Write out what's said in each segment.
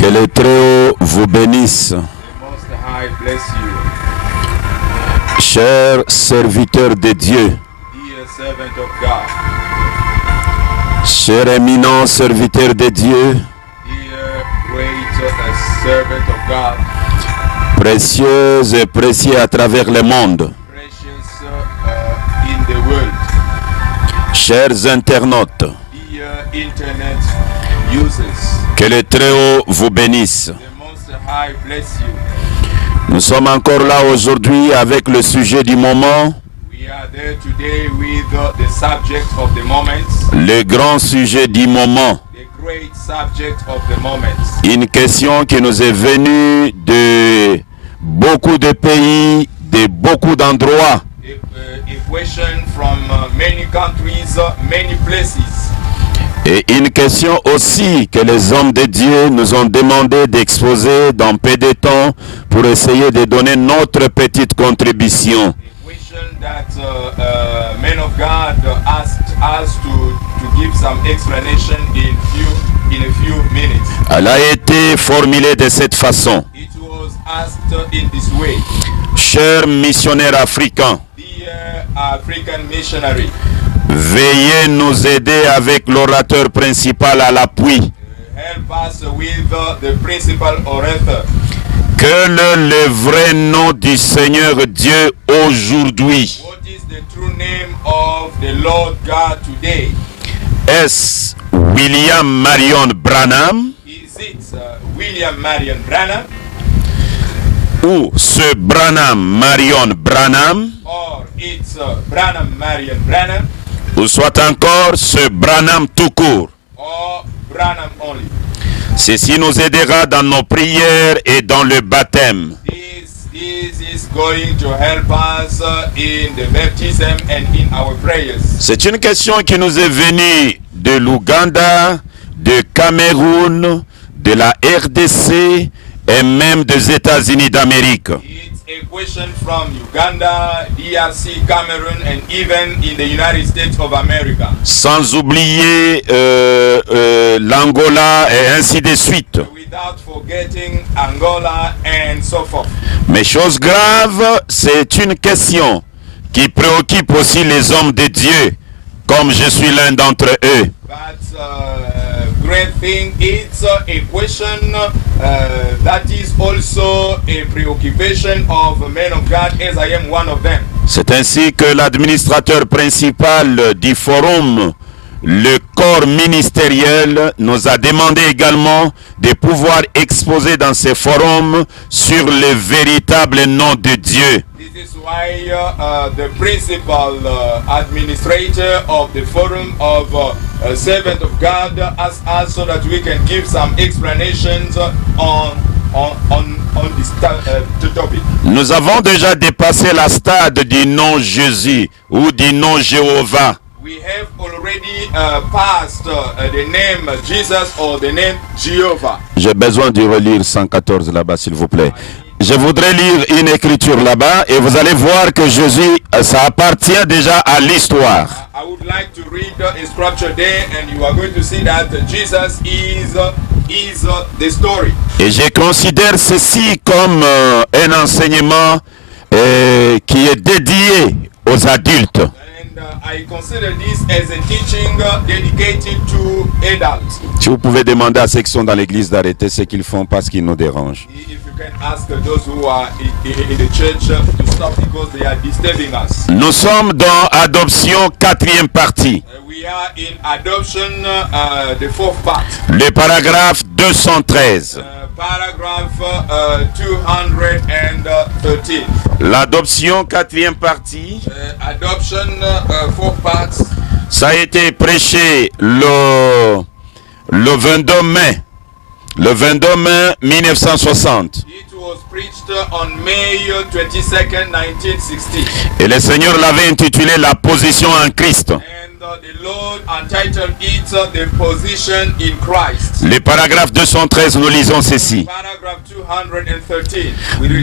Que le Très-Haut vous bénisse. Chers serviteurs de Dieu, chers éminents serviteurs de Dieu, précieux et précieux à travers le monde, chers internautes, que le Très-Haut vous bénisse. Nous sommes encore là aujourd'hui avec le sujet du moment, le grand sujet du moment. Une question qui nous est venue de beaucoup de pays, de beaucoup d'endroits. Et une question aussi que les hommes de Dieu nous ont demandé d'exposer dans peu de temps pour essayer de donner notre petite contribution. Elle a été formulée de cette façon. Chers missionnaires africains, veuillez nous aider avec l'orateur principal à l'appui. Quel est le vrai nom du Seigneur Dieu aujourd'hui? Est-ce William Marion Branham? Ou ce Branham Marion Branham? Ou soit encore ce Branham tout court. Ceci nous aidera dans nos prières et dans le baptême. C'est une question qui nous est venue de l'Ouganda, de Cameroun, de la RDC et même des États-Unis d'Amérique. A question from Uganda, DRC, Cameroon, and even in the United States of America. Sans oublier l'Angola et ainsi de suite. Without forgetting Angola and so forth. Mais chose grave, c'est une question qui préoccupe aussi les hommes de Dieu, comme je suis l'un d'entre eux. Great thing, it's a question that is also a preoccupation of men of God, as I am one of them. C'est ainsi que l'administrateur principal du forum, le corps ministériel, nous a demandé également de pouvoir exposer dans ce forum sur le véritable nom de Dieu. This is why the principal administrator of the forum of servant of God asked us so that we can give some explanations on this topic. Nous avons déjà dépassé la stade du nom Jésus ou du nom Jéhovah. We have already passed the name Jesus or the name Jehovah. J'ai besoin de relire 114 là-bas, s'il vous plaît. Je voudrais lire une écriture là-bas et vous allez voir que Jésus, ça appartient déjà à l'histoire. I would like to read a scripture there and you are going to see that Jesus is the story. Et je considère ceci comme un enseignement qui est dédié aux adultes. I consider this as a teaching dedicated to adults. Si vous pouvez demander à ceux qui sont dans l'église d'arrêter ce qu'ils font parce qu'ils nous dérangent. If you can ask those who are in the church to stop because they are disturbing us. Nous sommes dans Adoption 4e partie. We are in adoption, the fourth part. Le paragraphe 213. Paragraph 213. L'adoption 4e partie. Adoption, fourth part. Ça a été prêché le 22 mai. Le 22 mai 1960. It was preached on May 22nd, 1960. Et le Seigneur l'avait intitulé La position en Christ. The Lord entitled it the position in Christ. Le paragraphe 213, nous lisons ceci. Paragraph 213.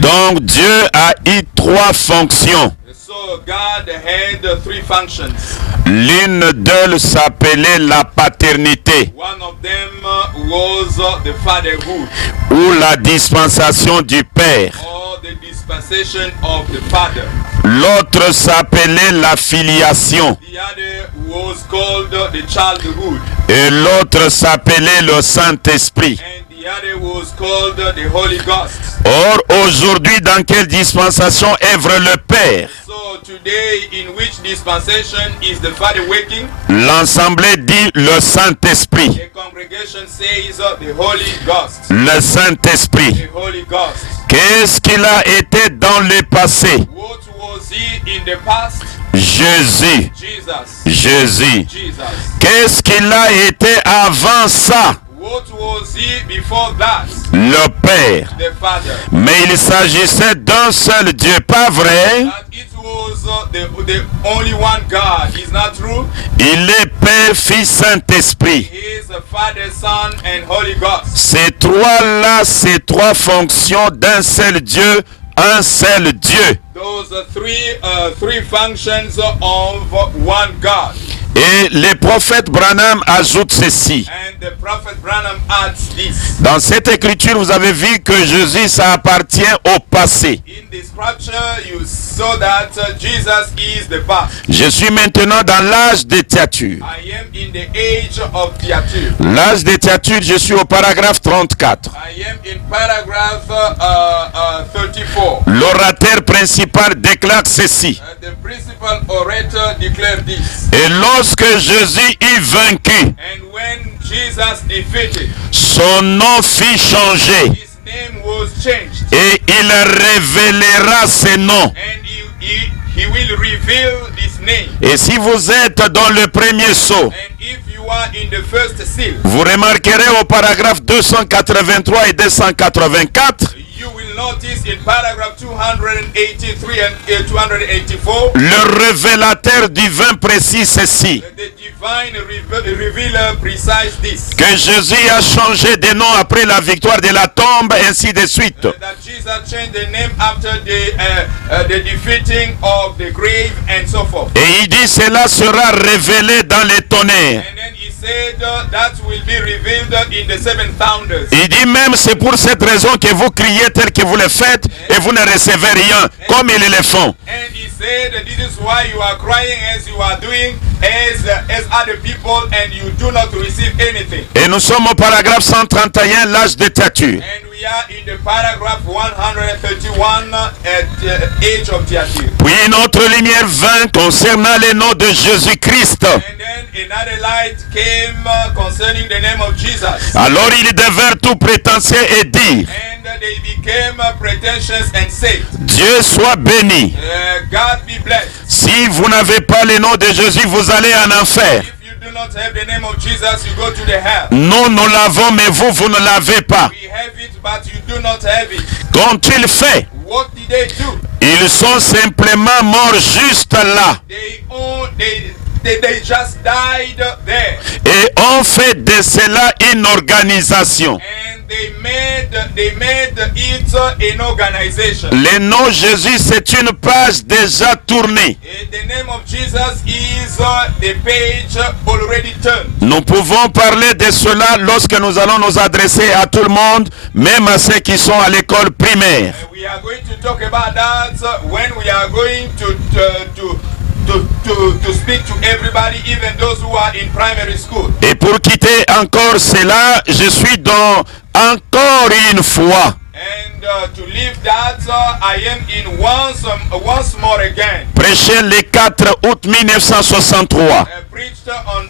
Donc Dieu a eu trois fonctions. So So God had three functions. L'une d'elles s'appelait la paternité One of them was the fatherhood, ou la dispensation du Père. or the dispensation of the Father. L'autre s'appelait la filiation The other was called the childhood, et l'autre s'appelait le Saint-Esprit. and the other was called the Holy Ghost. Or, aujourd'hui, dans quelle dispensation œuvre le Père? So today, in which dispensation is the Father working? L'Assemblée dit le Saint-Esprit. The congregation says the Holy Ghost. Le Saint-Esprit. The Holy Ghost. Qu'est-ce qu'il a été dans le passé? What was he in the past? Jésus. Jesus. Jésus. Jesus. Qu'est-ce qu'il a été avant ça? What was he before that? Le Père. The Father. Mais il s'agissait d'un seul Dieu, pas vrai? That it was the only one God. Is not true? Il est Père, Fils, Saint-Esprit. He is the Father, Son, and Holy Ghost. Ces trois-là, ces trois fonctions d'un seul Dieu, un seul Dieu. Those are three functions of one God. Et les prophètes Branham ajoutent ceci. And the prophet Branham adds this. Dans cette écriture, vous avez vu que Jésus, ça appartient au passé. In the scripture, you saw that Jesus is the past. Je suis maintenant dans l'âge des théatures. I am in the age of theater. L'âge des théatures, je suis au paragraphe 34. I am in paragraph 34. L'orateur principal déclare ceci. The principal orator declared this. Et lorsque Jésus eut vaincu, And when Jesus defeated, son nom fit changer. his name was changed. Et il révélera ses noms. And he will reveal this name. Et si vous êtes dans le premier saut, And if you are in the first seal, vous remarquerez au paragraphe 283 et 284, you will notice in paragraph 283 and 284, le révélateur divin précise ceci, the divine revealer precise this. que Jésus a changé de nom après la victoire de la tombe, ainsi de suite. That Jesus changed the name after the defeating of the grave and so forth. Et il dit, cela sera révélé dans les tonnerres. And then he said that will be revealed in the seven thunders. Il dit même, c'est pour cette raison que vous criez tel que vous le faites et vous ne recevez rien, comme ils le font. And he said that this is why you are crying as you are doing as other people and you do not receive anything. Et nous sommes au paragraphe 131, l'âge de théâture. And we are in the paragraph 131 at the age of theater. Puis une autre lumière vint concernant le nom de Jésus-Christ. And then another light came concerning the name of Jesus. Alors ils devinrent tout prétentieux et dirent, And they became pretentious and said, Dieu soit béni. God be blessed. Si vous n'avez pas le nom de Jésus, vous allez en enfer. If you do not have the name of Jesus, you go to the hell. Nous, nous l'avons, mais vous, vous ne l'avez pas. We have it, but you do not have it. Qu'ont-ils fait? What did they do? Ils sont simplement morts juste là They just died there. et ont fait de cela une organisation. And they made it an organization. Le nom Jésus, c'est une page déjà tournée. And the name of Jesus is the page already turned. Nous pouvons parler de cela lorsque nous allons nous adresser à tout le monde, même à ceux qui sont à l'école primaire. We are going to talk about that when we are going to speak to everybody, even those who are in primary school. Et pour quitter encore cela, je suis dans encore une fois. And to leave that, I am in once more again. Prêché le 4 août 1963 Preached on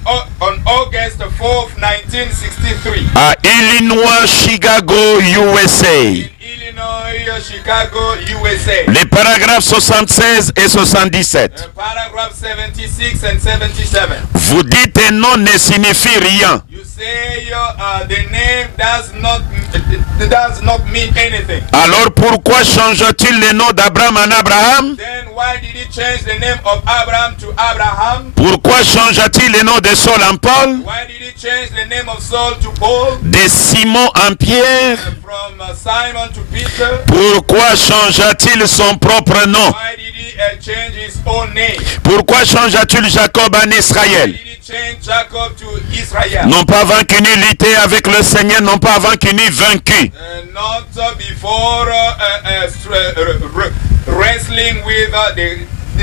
August 4th, 1963. à Illinois, Chicago, USA. In Illinois, Chicago, USA. Les paragraphes 76 et 77. Paragraph 76 and 77. Vous dites un nom ne signifie rien. You say the name does not mean anything. Alors pourquoi change-t-il le nom d'Abraham en Abraham? Then why did he change the name of Abraham to Abraham? Pourquoi change-t-il le nom de Saul en Paul? Why did he change the name of Saul to Paul? De Simon en Pierre? From Simon to Peter? Pourquoi change-t-il son propre nom? Why did he changed his own name. Pourquoi changea-t-il Jacob en Israël? Did he change Jacob to Israel? Non pas vaincu ni lutté avec le Seigneur, non pas vaincu ni vaincu. Not before wrestling with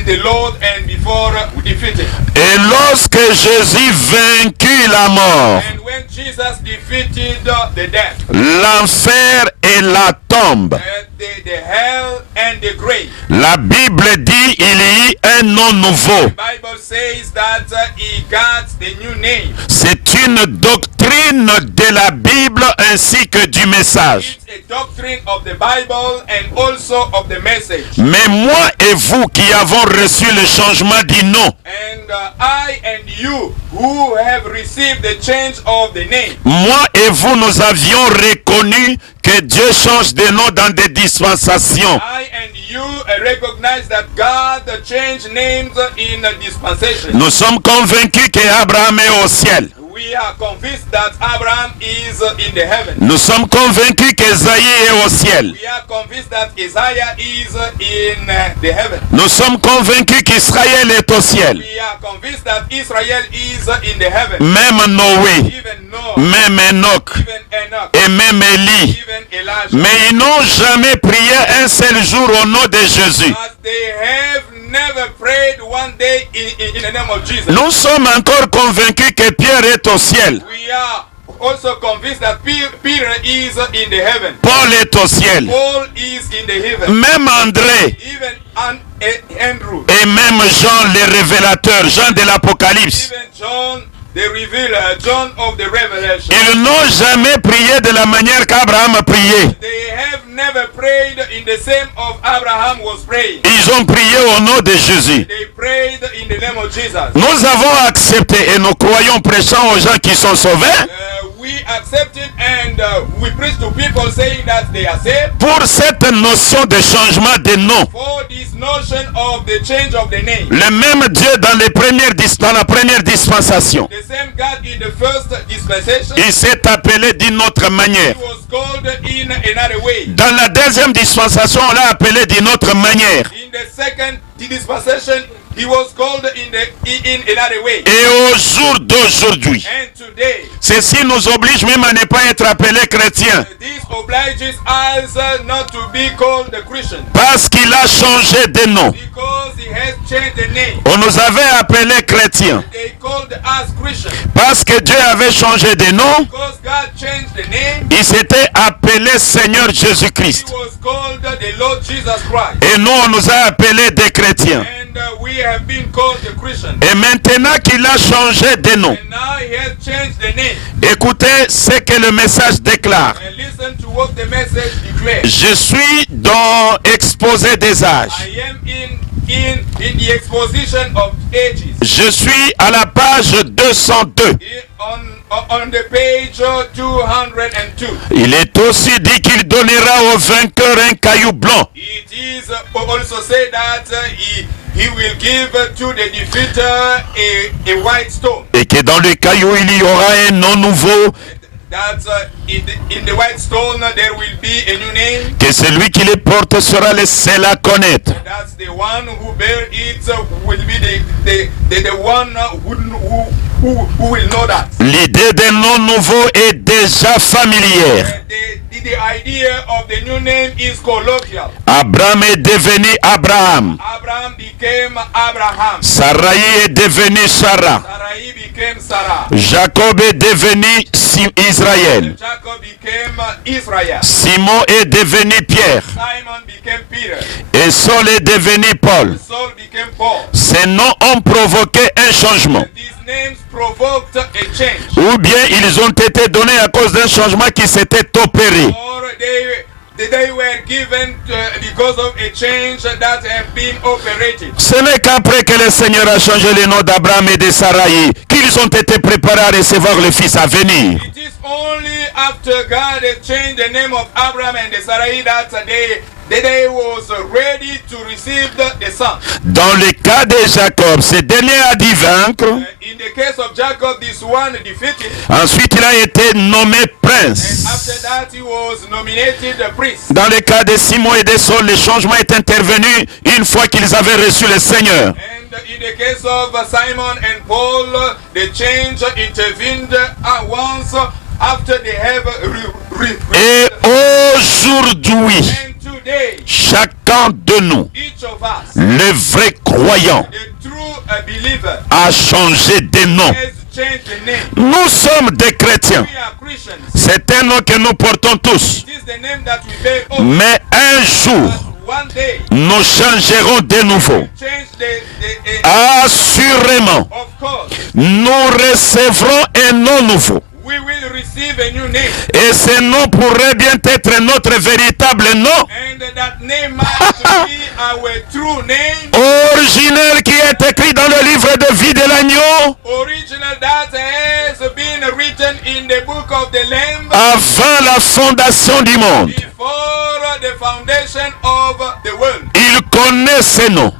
the Lord and before defeating. Et lorsque Jésus vainquit la mort, And when Jesus defeated the death, l'enfer et la tombe, the hell and the grave, la Bible dit il y eut un nom nouveau. the Bible says that he got the new name. C'est une doctrine de la Bible ainsi que du message. It's a doctrine of the Bible and also of the message. Mais moi et vous qui avons reçu le changement du nom, And I and you who have received the change of the name, moi et vous nous avions reconnu que Dieu change de nom dans des dispensations. I and you recognize that God changed names in a dispensation. Nous sommes convaincus qu'Abraham est au ciel. We are convinced that Abraham is in the heaven. Nous sommes convaincus qu'Ésaïe est au ciel. We are convinced that Isaiah is in the heaven. Nous sommes convaincus qu'Israël est au ciel. We are convinced that Israel is in the heaven. Même Noé, Even Noah, même Enoch even Enoch, et même Élie. even Elijah. Mais ils n'ont jamais prié un seul jour au nom de Jésus. But they have never prayed one day in the name of Jesus. Nous sommes encore convaincus que Pierre est au ciel. We are also convinced that Peter is in the heaven. Paul est au ciel. Paul is in the heaven. Même André Even Andrew. et même Jean le révélateur, Jean de l'Apocalypse. Even John the revealer, John of the Revelation. Ils n'ont jamais prié de la manière qu'Abraham a prié. They have never prayed in the same of Abraham was praying. Ils ont prié au nom de Jésus. They prayed in the name of Jesus. Nous avons accepté et nous croyons prêchant aux gens qui sont sauvés. We accepted and we preach to people saying that they are saved. Pour cette notion de changement de nom, For this notion of the change of the name. le même Dieu dans la première dispensation, The same God in the first dispensation. il s'est appelé d'une autre manière. He was called in another way. Dans la deuxième dispensation, on l'a appelé d'une autre manière. In the second dispensation, he was called in another way. Et au jour d'aujourd'hui, And today, ceci nous oblige même à ne pas être appelé chrétien. this obliges us not to be called a Christian. Parce qu'il a changé de nom. Because he has changed the name. On nous avait appelé chrétiens. They called us Christian. Parce que Dieu avait changé de nom, Because God changed the name, il s'était appelé Seigneur he Jésus-Christ. was called the Lord Jesus Christ. Et nous, on nous a appelés des chrétiens. And we have been called the Christian. Et maintenant qu'il a changé de nom, And now he has changed the name. écoutez ce que le message déclare. And listen to what the message declares. Je suis dans Exposé des âges. I am in the exposition of ages. Je suis à la page 202. On the page 202. Il est aussi dit qu'il donnera au vainqueur un caillou blanc. It is also said that he will give to the defeater a white stone. Et que dans le caillou, il y aura un nom nouveau. That in the white stone there will be a new name. Que celui qui le porte sera le seul à connaître. That's the one who bear it will be the one who will know that. L'idée d'un nom nouveau est déjà familière. The idea of the new name is colloquial. Abraham est devenu Abraham. Abraham became Abraham. Sarai est devenu Sarah. Sarai became Sarah. Jacob est devenu Israël. Jacob became Israel. Simon est devenu Pierre. Simon became Peter. Et Saul est devenu Paul. Saul became Paul. Ces noms ont provoqué un changement. These names provoked a change. Ou bien ils ont été donnés à cause d'un changement qui s'était opéré. Or they were given because of a change that have been operated. Ce n'est qu'après que le Seigneur a changé les noms d'Abraham et de Sarai qu'ils ont été préparés à recevoir le Fils à venir. It is only after God has changed the name of Abraham and Sarai that they the day was ready to receive the son. Dans le cas de Jacob, ce dernier a dû vaincre. In the case of Jacob, this one defeated. Ensuite, il a été nommé And prince. after that, he was nominated a priest. Dans le cas de Simon et de Saul, le changement est intervenu une fois qu'ils avaient reçu le Seigneur. And in the case of Simon and Paul, the change intervened once after they have Et aujourd'hui, And today, chacun de nous, each of us, le vrai croyant, the true believer, a changé de nom. has changed the name. Nous sommes des chrétiens. We are Christians. C'est un nom que nous portons tous. It is the name that we bear all. Mais un jour, But one day, nous changerons de nouveau. change Assurément, of course, nous recevrons un nom nouveau. we will receive a new name. Et ce nom pourrait bien être notre véritable nom, And that name might be our true name. originel qui est écrit dans le livre de vie de l'agneau Original that has been written in the book of the Lamb avant la fondation du monde. before the foundation of the world. Il connaît ce nom,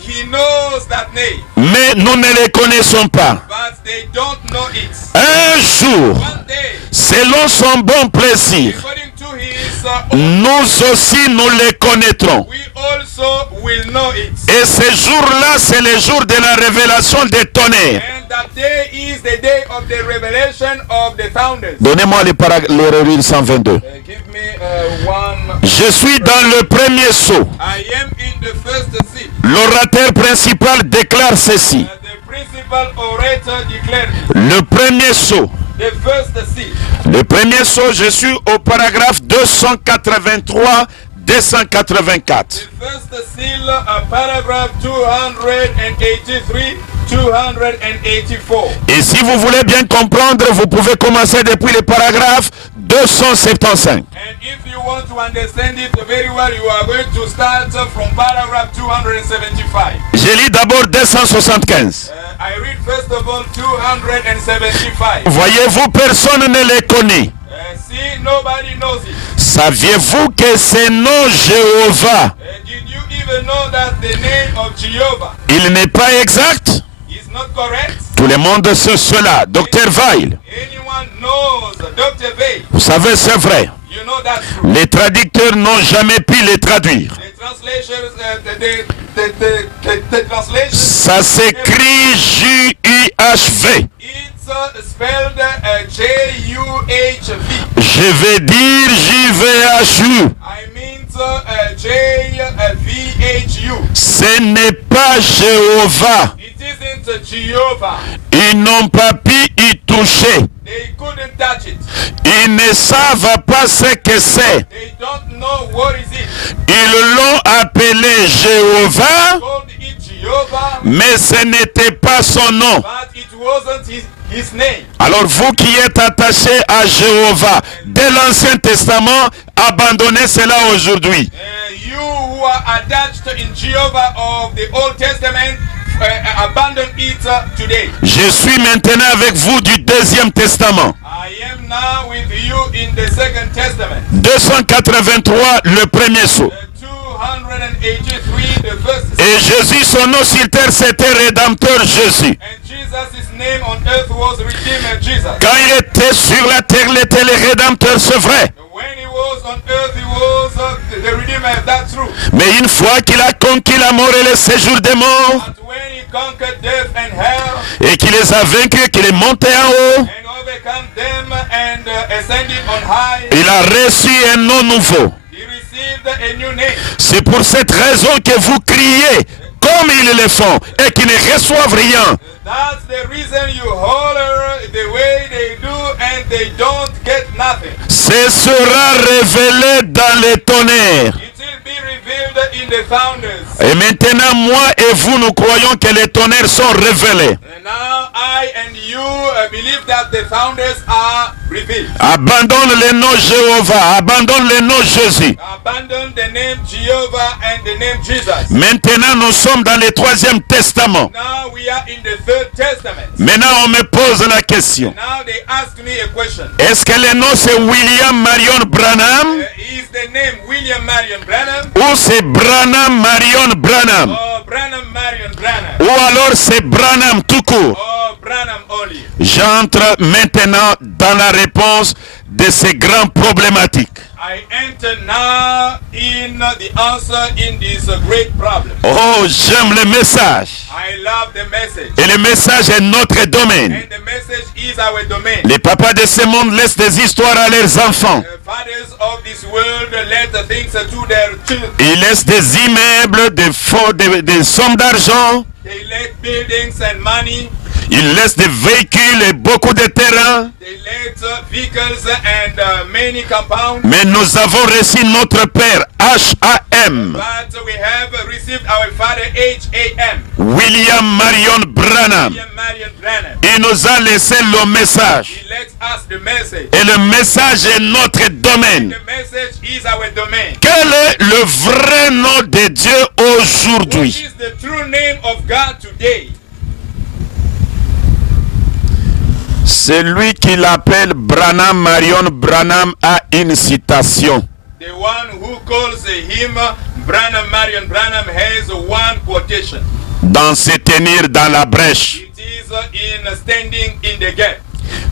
He knows that name, mais nous ne le connaissons pas. but they don't know it. Un jour, One day, selon son bon plaisir, according to his, nous aussi nous le connaîtrons. we also will know it. Et ce jour-là, c'est le jour de la révélation des tonnerres. And that day is the day of the revelation of the founders. Donnez-moi le revirement 122. Give me one. Je suis dans le premier sceau. I am in the first seat. L'orateur principal déclare ceci. The principal orator declared Le premier sceau. the first seat. Le premier sceau, je suis au paragraphe 283, 284. The first seal, paragraph 283, 284. Et si vous voulez bien comprendre, vous pouvez commencer depuis le paragraphe 275. And if you want to understand it very well, you are going to start from paragraph 275. Je lis d'abord 275. I read first of all 275. Voyez-vous, personne ne les connaît. See, nobody knows it. Saviez-vous que ce nom Jéhovah, Did you even know that the name of Jehovah il n'est pas exact? is not correct? Tout le monde sait cela. Docteur Weil, Anyone knows Dr. Bay? vous savez, c'est vrai. You know that's true. Les traducteurs n'ont jamais pu les traduire. The translations, the translation, Ça s'écrit J-U-I-H-V. it's spelled J-U-H-V. Je vais dire J-V-H-U. I mean J-V-H-U. Ce n'est pas Jéhovah. It isn't Jehovah. Ils n'ont pas pu y toucher. They couldn't touch it. Ils ne savent pas ce que c'est. They don't know what is it. Ils l'ont appelé Jéhovah, Called it Jehovah, mais ce n'était pas son nom. but it wasn't his name. Alors vous qui êtes attachés à Jéhovah dès l'Ancien Testament, abandonnez cela aujourd'hui. You who are attached in Jehovah of the Old Testament, abandon it today. Je suis maintenant avec vous du Deuxième Testament. I am now with you in the Second Testament. 283, le premier sceau. 283, the first. Et Jésus, son nom sur terre, c'était Rédempteur Jésus. And Jesus' name on earth was Redeemer Jesus. Quand il était sur la terre, il était le Rédempteur, c'est vrai. When he was on earth, he was the Redeemer. That's true. Mais une fois qu'il a conquis la mort et le séjour des morts, But when he conquered death and hell et qu'il les a vaincus, qu'il est monté en haut, and overcome them and ascended on high, il a reçu un nom nouveau. he received a new name. C'est pour cette raison que vous criez comme ils le font et qu'ils ne reçoivent rien. That's the reason you holler the way they do and they don't get nothing. Ce sera révélé dans les tonnerres. It will be revealed in the founders. Et maintenant, moi et vous, nous croyons que les tonnerres sont révélés. And now I and you believe that the founders are revealed. Abandonne le nom Jéhovah, abandonne le nom Jésus. Abandon the name Jehovah and the name Jesus. Maintenant, nous sommes dans le Troisième Testament. Now we are in the Third Testament. Maintenant, on me pose la question. Now they ask me a question. Est-ce que le nom c'est William Marion Branham? Is the name William Marion Branham? ou c'est Branham Marion Branham, Or Branham Marion Branham? ou alors c'est Branham tout court. Or Branham only? J'entre maintenant dans la réponse de ces grandes problématiques. I enter now in the answer in this great problem. Oh, j'aime le message. I love the message. Et le message est notre domaine. And the message is our domain. Les papas de ce monde laissent des histoires à leurs enfants. The fathers of this world let the things to their children. Ils laissent des immeubles, des sommes d'argent. They let buildings and money. Ils laissent des véhicules et beaucoup de terrain. They let vehicles and many compounds. Mais nous avons reçu notre Père, H.A.M. But we have received our father H.A.M. William Marion Branham. William Marion Branham. Il nous a laissé le message. He lets us the message. Et le message est notre domaine. The message is our domain. Quel est le vrai nom de Dieu What aujourd'hui? is the true name of God today? Celui qui l'appelle Branham Marion Branham a une citation. The one who calls him Branham Marion Branham has one quotation. Dans se tenir dans la brèche. It is in standing in the gap.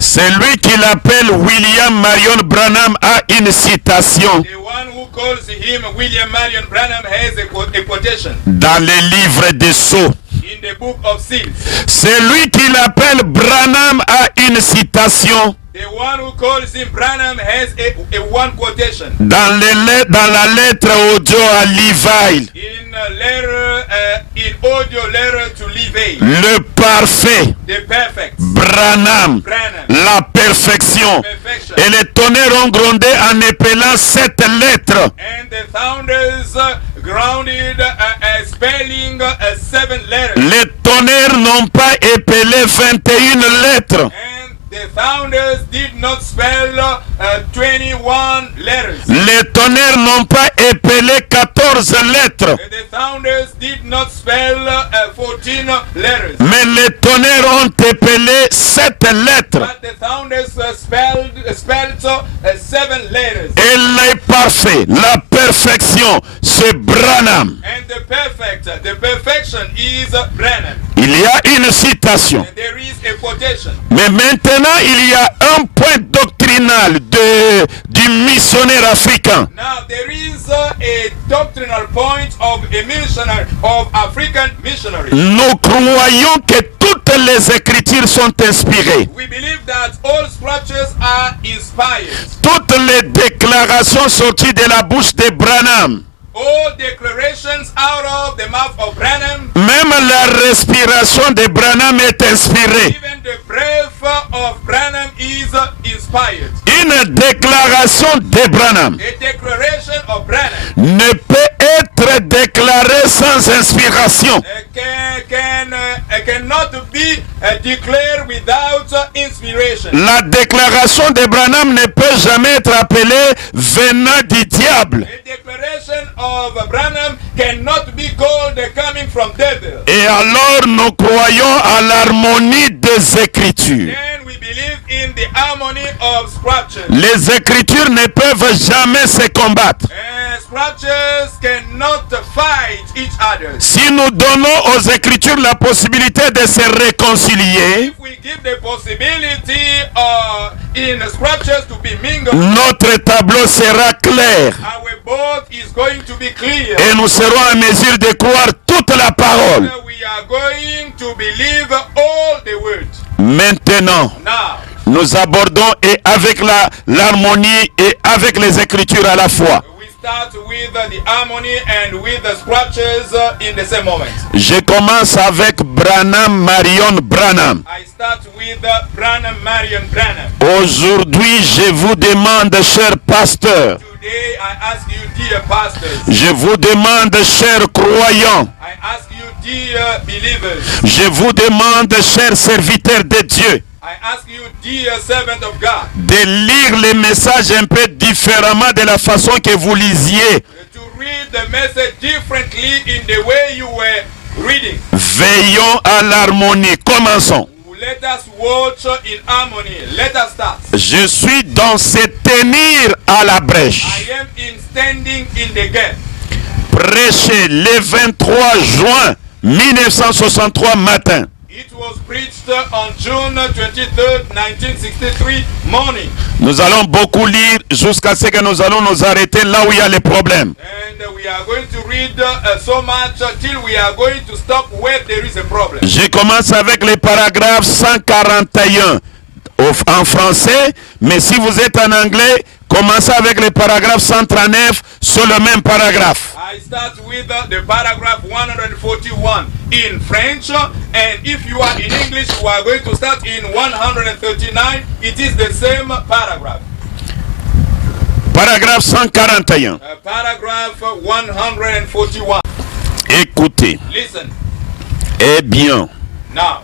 Celui qui l'appelle William Marion Branham a une citation The one who calls him William Marion Branham has a quotation dans les livres des Sceaux. in the book of Seals. Celui qui l'appelle Branham a une citation The one who calls him Branham has a one quotation dans la lettre audio à Levi. in a letter, in audio letter to Levi. Le parfait, The perfect Branham, Branham, la perfection. perfection. Et les tonnerres ont grondé en épelant cette lettre. And the founders grounded spelling 7 letters. Les tonnerres n'ont pas épelé 21 lettres. And the founders did not spell 21 letters. Les tonnerres n'ont pas épelé 14 lettres. And the founders did not spell 14 letters. Mais les tonnerres ont épelé 7 lettres. But the founders spelled 7 letters. Et le parfait, la perfection, c'est Branham. And the perfection is Branham. Il y a une citation. And there is a quotation. Mais maintenant, il y a un point doctrinal du missionnaire africain. Now there is a doctrinal point of a missionary, of African missionaries. Nous croyons que toutes les écritures sont inspirées. We believe that all scriptures are inspired. Toutes les déclarations sorties de la bouche de Branham, All declarations out of the mouth of Branham, même la respiration de Branham est inspirée. even the breath of Branham is inspired. Une déclaration de Branham A declaration of Branham ne peut être déclarée sans inspiration. cannot be declared without inspiration. La déclaration de Branham ne peut jamais être appelée venant du diable. A declaration of Branham cannot be called coming from devil. Et alors nous croyons à l'harmonie des Écritures. Then we believe in the harmony of scriptures. Les Écritures ne peuvent jamais se combattre. Scriptures cannot fight each other. Si nous donnons aux Écritures la possibilité de se réconcilier, If we give the possibility in scriptures to be mingled, notre tableau sera clair our boat is going to be clear. et nous serons en mesure de croire toute la parole. We are going to believe all the words. Maintenant, Now, nous abordons et avec l'harmonie et avec les Écritures à la fois. we start with the harmony and with the scriptures in the same moment. Je commence avec Branham Marion Branham. I start with Branham Marion Branham. Aujourd'hui, je vous demande, chers pasteurs, Today I ask you, dear pastors, je vous demande, chers croyants, I ask you, dear believers, je vous demande, chers serviteurs de Dieu, I ask you, dear servant of God, de lire les messages un peu différemment de la façon que vous lisiez. to read the message differently in the way you were reading. Veillons à l'harmonie. Commençons. Let us watch in harmony. Let us start. Je suis dans ce tenir à la brèche. I am in standing in the gap. Prêché le 23 juin 1963 matin. It was preached on June 23rd, 1963 morning. Nous allons beaucoup lire jusqu'à ce que nous allons nous arrêter là où il y a les problèmes. And we are going to read so much till we are going to stop where there is a problem. Je commence avec les paragraphes 141 en français, mais si vous êtes en anglais, commencez avec les paragraphes 139 sur le même paragraphe. I start with the paragraph 141 in French, and if you are in English, you are going to start in 139. It is the same paragraph. Paragraphe 141. Paragraph 141. Écoutez. Listen. Eh bien, Now,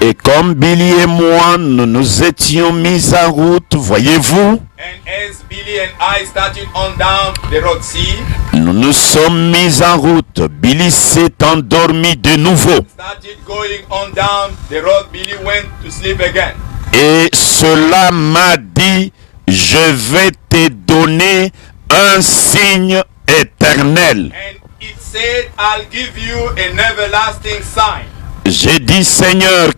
et comme Billy et moi, nous nous étions mis en route, voyez-vous, and as Billy and I started on down the road, see, nous nous sommes mis en route. Billy s'est endormi de nouveau. started going on down the road, Billy went to sleep again. Et cela m'a dit, je vais te donner un signe éternel. And it said, I'll give you an everlasting sign. J'ai dit, Seigneur,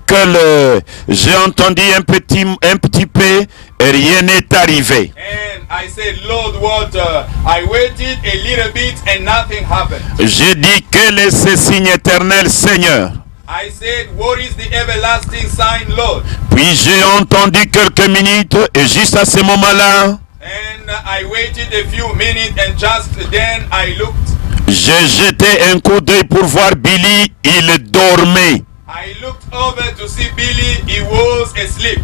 j'ai entendu un petit peu et rien n'est arrivé. And I said, Lord, what? I waited a little bit and nothing happened. J'ai dit, quel est ce signe éternel, Seigneur? I said, what is the everlasting sign, Lord? Puis j'ai entendu quelques minutes et juste à ce moment-là, And I waited a few minutes and just then I looked. j'ai jeté un coup d'œil pour voir Billy, il dormait. I looked over to see Billy, he was asleep.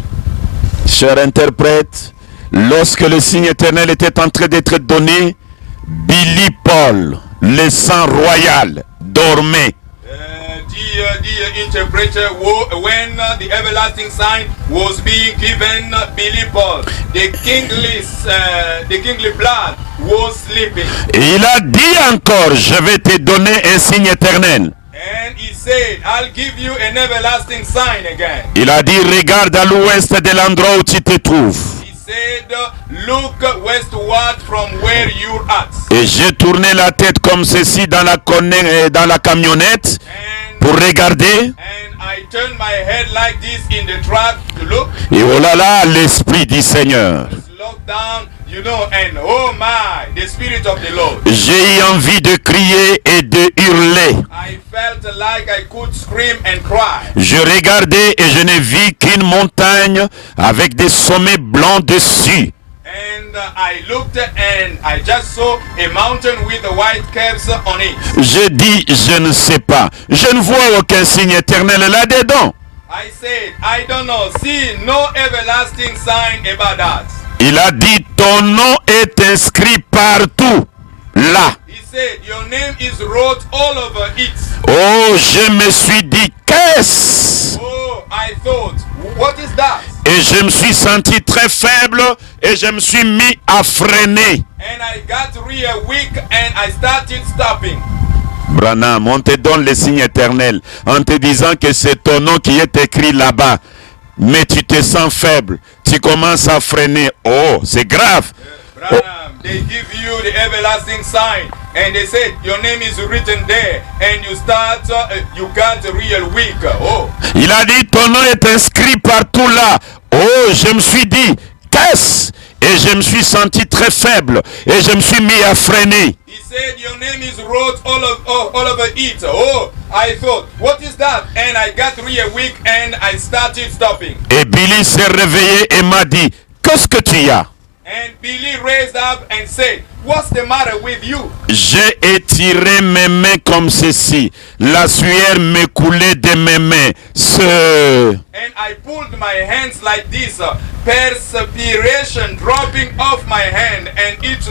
Cher interprète, lorsque le signe éternel était en train d'être donné, Billy Paul, le sang royal, dormait. Dear interpreter, when the everlasting sign was being given, Billy Paul, the kingly blood was sleeping. Et il a dit encore, je vais te donner un signe éternel. And he said, I'll give you an everlasting sign again. Il a dit, regarde à l'ouest de l'endroit où tu te trouves. He said, look westward from where you're at. Et j'ai tourné la tête comme ceci dans la camionnette And, pour regarder. and I turned my head like this in the truck to look. Et oh là là, l'Esprit du Seigneur. Look down, you know, and oh my, the Spirit of the Lord. J'ai eu envie de crier et de hurler. I felt like I could scream and cry. Je regardais et je n'ai vu qu'une montagne avec des sommets blancs dessus. And I looked and I just saw a mountain with the white caps on it. J'ai dit, je ne sais pas. Je ne vois aucun signe éternel là-dedans. I said, I don't know. See, no everlasting sign about that. Il a dit, ton nom est inscrit partout. Là. He said, your name is wrote all over it. Oh, je me suis dit, qu'est-ce? Oh, I thought, what is that? Et je me suis senti très faible et je me suis mis à freiner. And I got real weak and I started stopping. Branham, on te donne le signe éternel en te disant que c'est ton nom qui est écrit là-bas. Mais tu te sens faible. Tu commences à freiner. Oh, c'est grave. Branham, they give you the everlasting sign and they said your name is written there and you start, you got real weak. Oh. Il a dit ton nom est inscrit partout là. Oh, je me suis dit, qu'est-ce? Et je me suis senti très faible et je me suis mis à freiner. He said your name is wrote all over it. Oh, I thought, what is that? And I got real weak and I started stopping. Et Billy s'est réveillé et m'a dit, qu'est-ce que tu as? And Billy raised up and said, what's the matter with you? J'ai étiré mes mains comme ceci. La sueur me coulait de mes mains. And I pulled my hands like this, perspiration dropping off my hand and it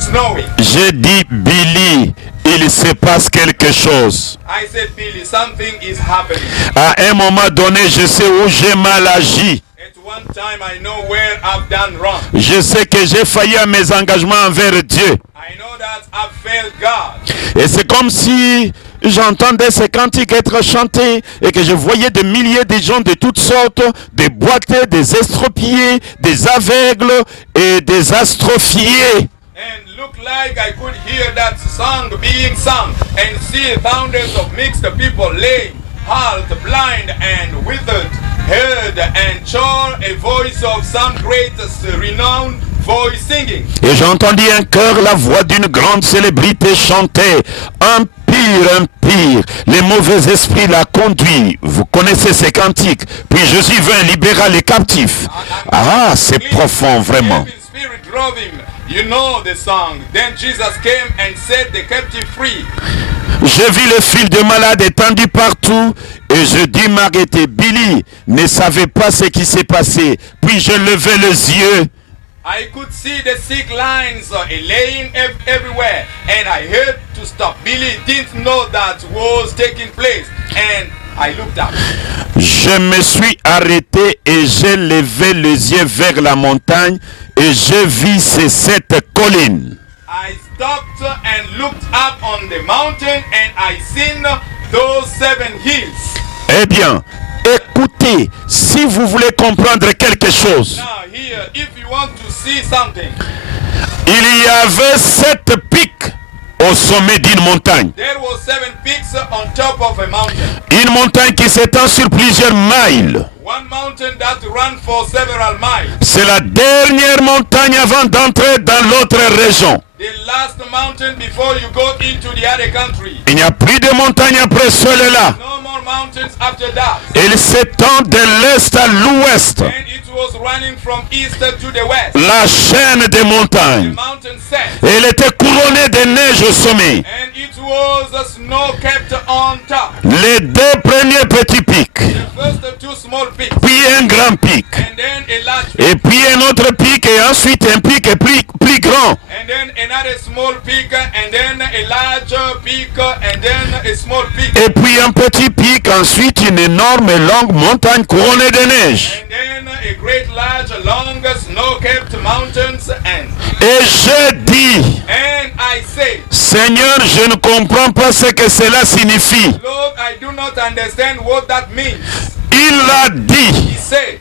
snowing. J'ai dit, Billy, il se passe quelque chose. I said, Billy, something is happening. À un moment donné, je sais où j'ai mal agi. At one time I know where I've done wrong. Je sais que j'ai failli à mes engagements envers Dieu. I know that I've failed God. Et c'est comme si j'entendais ces cantiques être chantés et que je voyais des milliers de gens de toutes sortes, des boiteux, des estropiés, des aveugles et des astrophiés. And looked like I could hear that song being sung and see thousands of mixed people lame, halt, blind, and withered, heard and saw a voice of some great renowned voice singing. Et j'ai entendu un chœur, la voix d'une grande célébrité chanter. Impire, les mauvais esprits l'a conduit. Vous connaissez ces cantiques. Puis Jésus vint libérer les captifs. Ah, c'est profond, vraiment. The Spirit drove him. You know the song. Then Jesus came and set the captive free. J'ai vu le fil de malade étendu partout et je dis m'arrêter. Billy ne savait pas ce qui s'est passé. Puis je levai les yeux. I could see the sick lines laying everywhere, and I heard to stop. Billy didn't know that was taking place, and I looked up. Je me suis arrêté et j'ai levé les yeux vers la montagne et je vis ces 7 collines. I stopped and looked up on the mountain, and I seen those 7 hills. Eh bien, écoutez, si vous voulez comprendre quelque chose, Now here, if you want to see something, il y avait 7 pics au sommet d'une montagne. there was 7 peaks on top of a mountain. Une montagne qui s'étend sur plusieurs miles. One mountain that ran for several miles. C'est la dernière montagne avant d'entrer dans l'autre région. The last mountain before you go into the other country. Il n'y a plus de montagne après celle-là. No more mountains after that. Elle s'étend de l'est à l'ouest. And it was running from east to the west. La chaîne des The montagnes. mountain set. Elle était couronnée de neige au sommet. And it was snow kept on top. Les 2 premiers petits pics. The first 2 small peaks. Puis un grand pic. And then a large peak. Et puis un autre pic et ensuite un pic plus grand. And then another small peak. And then a larger peak. And then a small peak. Et puis un petit pic, ensuite une énorme et longue montagne couronnée de neige. And then a great large long snow-kept mountains. Et je dis, And I say, Seigneur, je ne comprends pas ce que cela signifie. Lord, I do not understand what that means. Il a dit, He said,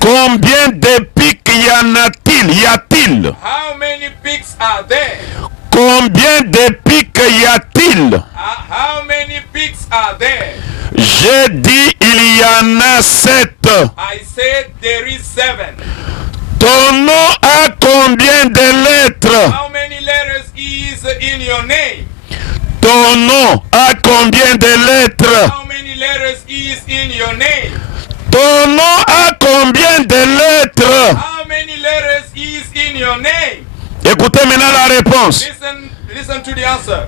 combien de pics y en a-t-il? Y a-t-il? how many peaks are there? Combien de pics y a-t-il? How many peaks are there? J'ai dit, il y en a 7. I said there is 7. Ton nom a combien de lettres? How many letters is in your name? Ton nom a combien de lettres? How many letters is in your name? Ton nom a combien de lettres? How many letters is in your name? Écoutez maintenant la réponse. Listen to the answer.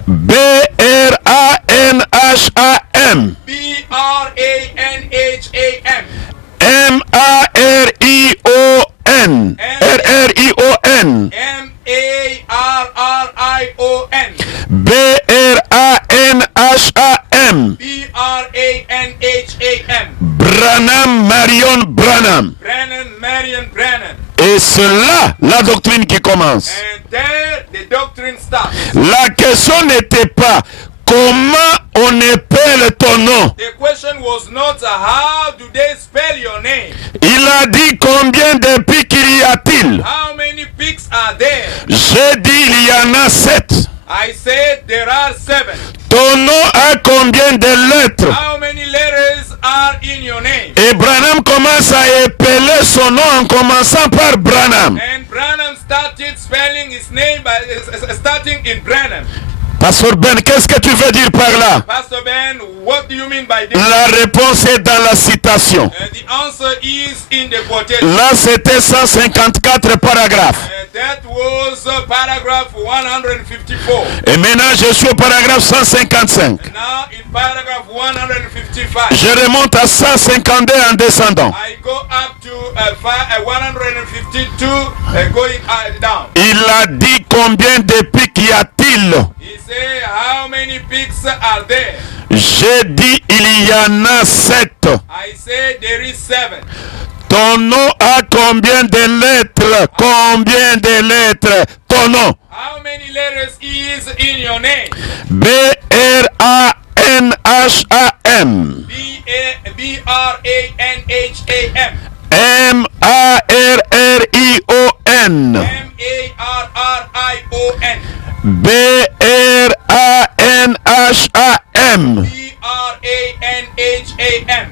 B-R-A-N-H-A-M. B-R-A-N-H-A-M. M-A-R-I-O-N. R-R-I-O-N. M-A-R-R-I-O-N. B-R-A-N-H-A-M. B-R-A-N-H-A-M. Branham Marion Branham. Brennan, Marion Brennan. Et c'est là la doctrine qui commence. And there the doctrine starts. La question n'était pas comment on appelle ton nom. The question was not how do they spell your name? Il a dit combien de pics il y a-t-il. How many peaks are there? J'ai dit il y en a 7. I said there are 7. Ton nom a combien de lettres? How many letters are in your name? Et Branham commence à épeler son nom en commençant par Branham. And Branham started spelling his name by starting in Branham. Pasteur Ben, qu'est-ce que tu veux dire par là? Pastor Ben, what do you mean by this? La réponse est dans la citation. The answer is in the quotation. Là, c'était 154 paragraphes. That was paragraph 154. Et maintenant, je suis au paragraphe 155. And now in paragraph 155. Je remonte à 152 en descendant. I go up to 152 going down. Il a dit combien de pics y a-t-il? He said, how many peaks are there? J'ai dit il y en a 7. I said there is 7. Ton nom a combien de lettres? Combien de lettres? Ton nom. How many letters is in your name? B-R-A-N-H-A-M. M-A-R-N-H-A-M. B-R-A-N-H-A-M. M-A-R-R-I-O-N. M-A-R-R-I-O-N. B-R-A-N-H-A-M. B-R-A-N-H-A-M.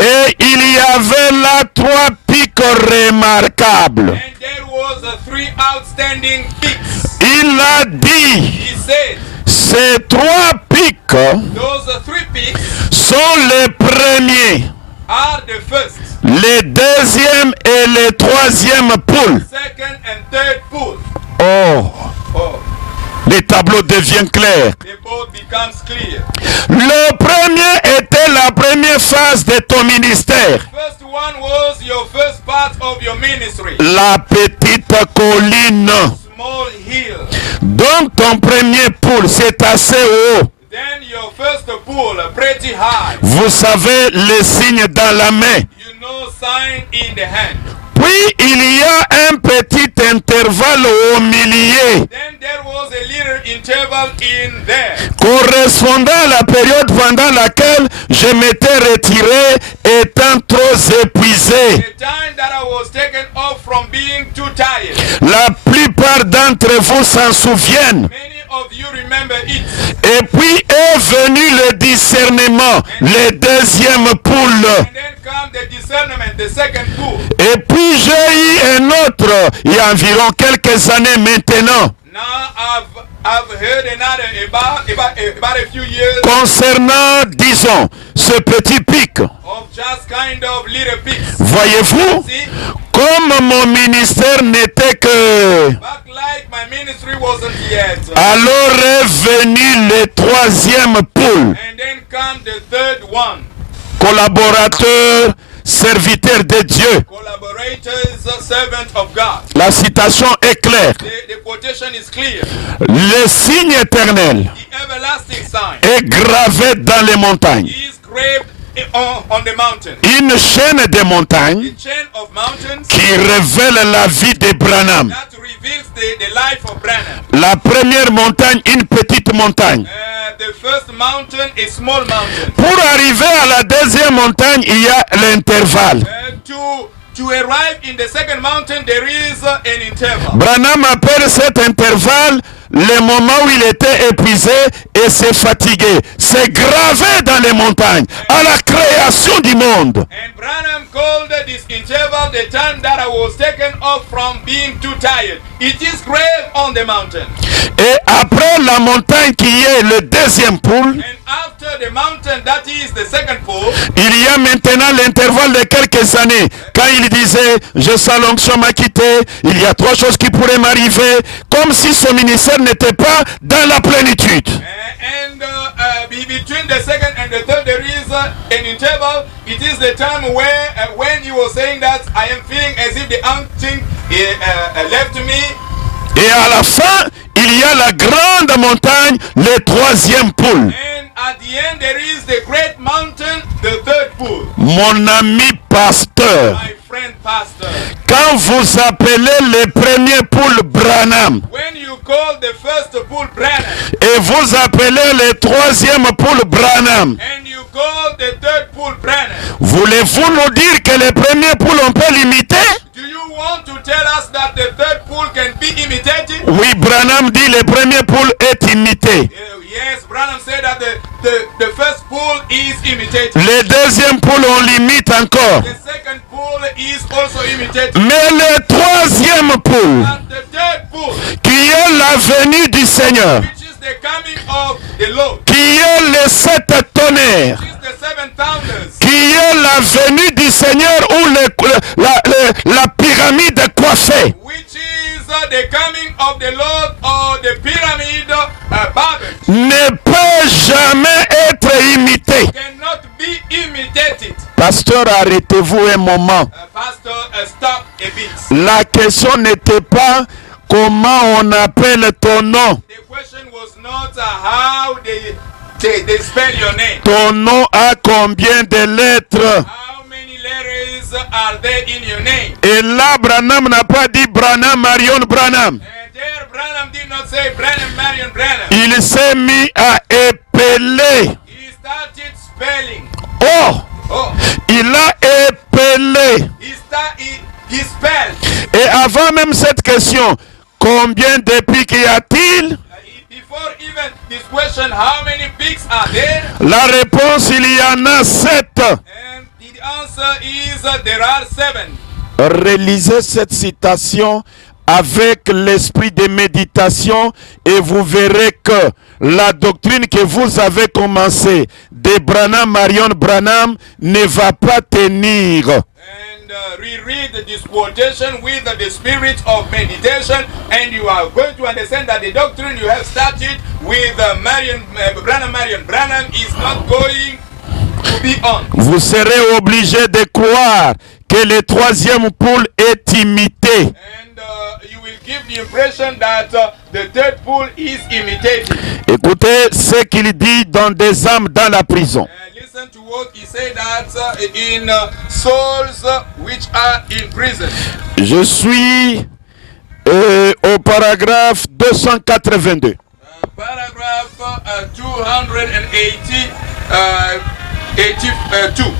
Et il y avait là 3 pics remarquables. And there was three outstanding peaks. Il a dit, He said, ces 3 pics those three peaks sont les premiers, are the first, les deuxièmes et les troisièmes poules. second, and third pool. Oh, Oh, les tableaux deviennent clairs. the boat becomes clear. Le premier était la première phase de ton ministère. First one was your first part of your ministry. La petite colline. Small hill. Donc ton premier poule, c'est assez haut. Then your first pool, pretty high. Vous savez les signes dans la main. You know, sign in the hand. Puis il y a un petit intervalle au milieu, Then there was a little interval in there, correspondant à la période pendant laquelle je m'étais retiré étant trop épuisé. the time that I was taken off from being too tired. La plupart d'entre vous s'en souviennent. Many of you remember it. Et puis est venu le discernement, le deuxième poule. And then come the discernment, the second pool. Et puis j'ai eu un autre, il y a environ quelques années maintenant, Now I've heard another about a few years concernant, disons, ce petit pic. of just kind of little peaks. Voyez-vous, See, comme mon ministère n'était que... back like my ministry wasn't yet. Alors est venu le troisième poule, And then come the third one. collaborateur, serviteur de Dieu. Collaborators, servants of God. La citation est claire. The quotation is clear. Le signe éternel The everlasting sign est gravé dans les montagnes. is graved on the mountain. Une chaîne de montagnes The chain of mountains qui révèle la vie de Branham. that reveals the life of Branham. La première montagne, une petite montagne. The first mountain, a small mountain. Pour arriver à la deuxième montagne, il y a l'intervalle. To arrive in the second mountain, there is an interval. Branham appelle cet intervalle le moment où il était épuisé et s'est fatigué. C'est gravé dans les montagnes, à la création du monde. And Branham called this interval the time that I was taken off from being too tired. It is graved on the mountain. Et après la montagne qui est le deuxième poule, And after the mountain, that is the second pool, il y a maintenant l'intervalle de quelques années. Quand il disait, je sens l'onction m'a quitté, il y a 3 choses qui pourraient m'arriver, comme si son ministère n'était pas dans la plénitude. between the second and the third, there is an interval. It is the time where, when he was saying that, I am feeling as if the unction left me. Et à la fin, il y a la grande montagne, le troisième poule. And at the end, there is the great mountain, the third pool. Mon ami pasteur, My friend pastor, quand vous appelez le premier poule Branham when you call the first pool Branham et vous appelez le troisième poule Branham, and you call the third pool Branham, voulez-vous nous dire que le premier poule on peut l'imiter? do you want to tell us that the third pool can be imitated? Oui, Branham dit le premier poule est imité. Yes, Branham said that the first pool is imitated. Le deuxième poule on l'imite encore. The second pool is also imitated. Mais le troisième poule, And the third pool, qui est la venue du Seigneur, which is the coming of the Lord, qui est les 7 tonnerres, which is the seven thunders, qui est la venue du Seigneur ou la pyramide coiffée, which is the coming of the Lord or the pyramid Babel, ne peut jamais être imité. cannot be imitated. Pasteur, arrêtez-vous un moment. Pastor, stop a bit. La question n'était pas comment on appelle ton nom. The question was not how they spell your name. Ton nom a combien de lettres? How many letters are there in your name? Et là, Branham n'a pas dit Branham, Marion Branham. And there, Branham did not say Branham, Marion, Branham. Il s'est mis à épeler. He spelling. Oh, Oh, il a épelé. he spelled. Et avant même cette question, combien de pics y a-t-il? Before even this question, how many pigs are there? La réponse, il y en a 7. And the answer is there are 7. Relisez cette citation avec l'esprit de méditation et vous verrez que la doctrine que vous avez commencée de Branham, Marion Branham, ne va pas tenir. And reread this quotation with the spirit of meditation, and you are going to understand that the doctrine you have started with Marion Branham is not going to be on. Vous serez obligé de croire que le troisième poule est imité. And you will give the impression that the third pool is imitated. Écoutez ce qu'il dit dans des âmes dans la prison. Listen to what he said that in souls which are in prison. Je suis au paragraphe 282. Paragraph 282.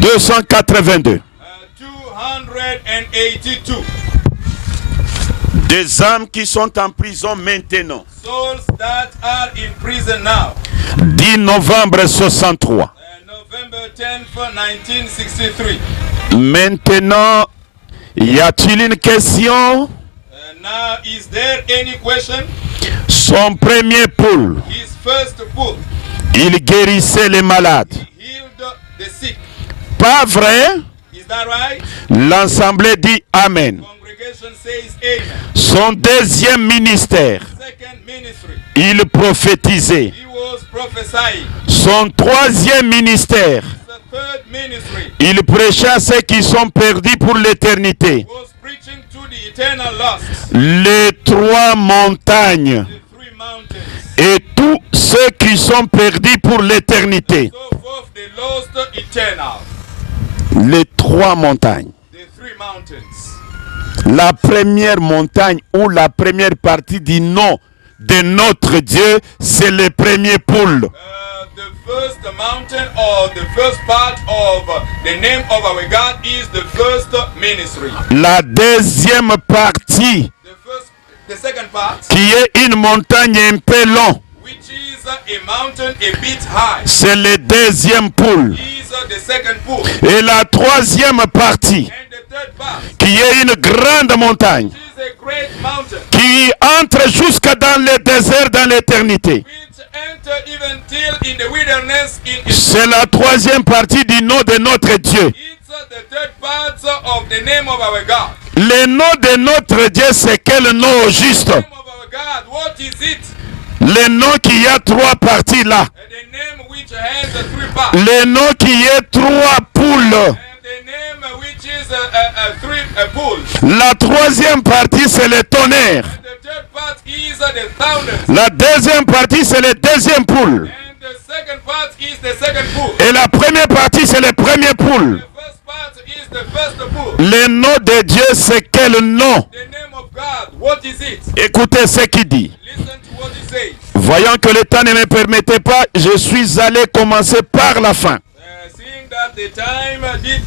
282. 282. Des âmes qui sont en prison maintenant. Souls that are in prison now. 10 novembre 63. November 10th, 1963. Maintenant, y a-t-il une question? Now, is there any question? Son premier poule, His first pool. il guérissait les malades. He healed the sick. Pas vrai? Is that right? L'Assemblée dit Amen. Congregation says amen. Son deuxième ministère, Second ministry. il prophétisait. He was prophesying. Son troisième ministère, The third ministry il prêchait à ceux qui sont perdus pour l'éternité. was preaching to the eternal lost. Les 3 montagnes The 3 mountains. et tous ceux qui sont perdus pour l'éternité. So forth the lost eternal. Les 3 montagnes. The 3 mountains. La première montagne ou la première partie du nom de notre Dieu, c'est le premier poule. The first mountain or the first part of the name of our God is the first ministry. La deuxième partie, The second part, qui est une montagne un peu longue, which is a mountain a bit high, c'est le deuxième poule. is the second pool. Et la troisième partie, And the third part, qui est une grande montagne, which is a great mountain, qui entre jusque dans le désert, dans l'éternité. which enter even till in the wilderness in C'est la troisième partie du nom de notre Dieu. It's the third part of the name of our God. Le nom de notre Dieu, c'est quel nom au juste? The name of our God, what is it? Le nom qui a 3 parties là. The name which has 3 parts. Le nom qui est 3 poules. And the name which is a pool. La troisième partie, c'est le tonnerre. And the third part is the thunder. La deuxième partie, c'est le deuxième poule. And the second part is the second pool. Et la première partie, c'est le premier poule. The first part is the first pool. Le nom de Dieu, c'est quel nom? The name of God, what is it? Écoutez ce qu'il dit. Listen to what he says. Voyant que le temps ne me permettait pas, je suis allé commencer par la fin. Seeing that the time did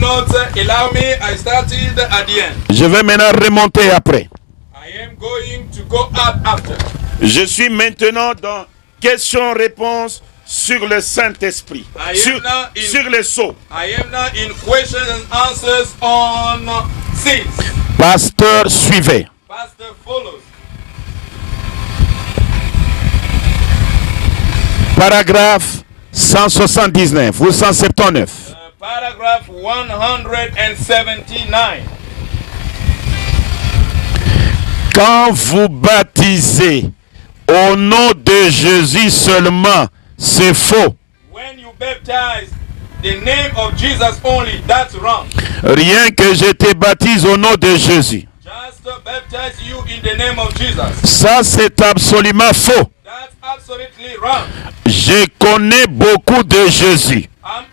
not allow me, I started at the end. Je vais maintenant remonter après. I am going to go up after. Je suis maintenant dans questions-réponses sur le Saint-Esprit, sur les sceaux. I am now in questions and answers on sins. Pasteur, suivez. Pastor follows. Paragraphe 179 ou 179. Paragraph 179. Quand vous baptisez au nom de Jésus seulement, c'est faux. When you baptize the name of Jesus only, that's wrong. Rien que je te baptise au nom de Jésus. Just baptize you in the name of Jesus. Ça, c'est absolument faux. That's absolutely wrong. Je connais beaucoup de Jésus. I'm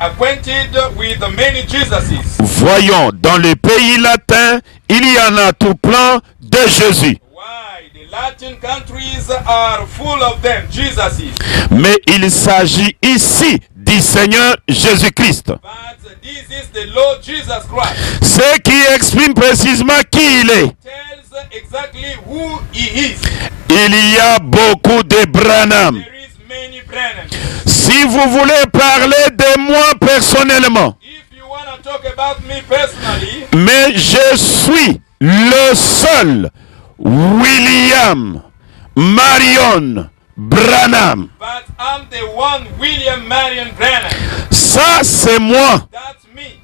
acquainted with many Jesuses. Voyons, dans les pays latins, il y en a tout plein de Jésus. Why? The The Latin countries are full of them. Jesus is. Mais il s'agit ici du Seigneur Jésus-Christ. But this is the Lord Jesus Christ. Ce qui exprime précisément qui il est. Tells exactly who he is. Il y a beaucoup de Branham. There is many Branhams. Si vous voulez parler de moi personnellement, If you want to talk about me personally, mais je suis le seul William Marion Branham. but I'm the one William Marion Branham. Ça, c'est moi. That's me.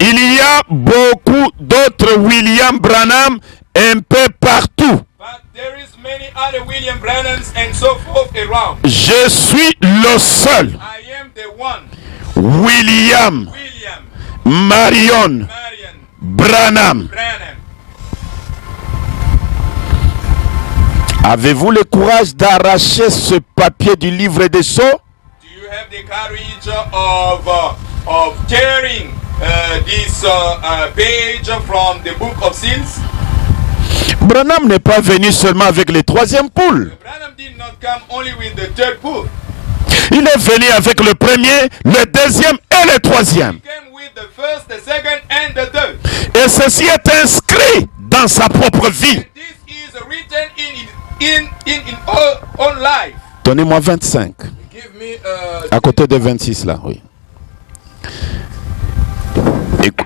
Il y a beaucoup d'autres William Branham un peu partout. But there is many other William Branhams and so forth around. Je suis le seul I am the one William William Marion Marion Branham. Branham. Avez-vous le courage d'arracher ce papier du livre des sceaux? Do you have the courage of tearing this page from the book of Seals? Branham n'est pas venu seulement avec les troisième poules. Branham did not come only with the third book. Il est venu avec le premier, le deuxième et le troisième. He came with the first, the second, and the third. Et ceci est inscrit dans sa propre vie. And this is written in our own life. Donnez-moi 25. Give me À côté de 26 là, oui.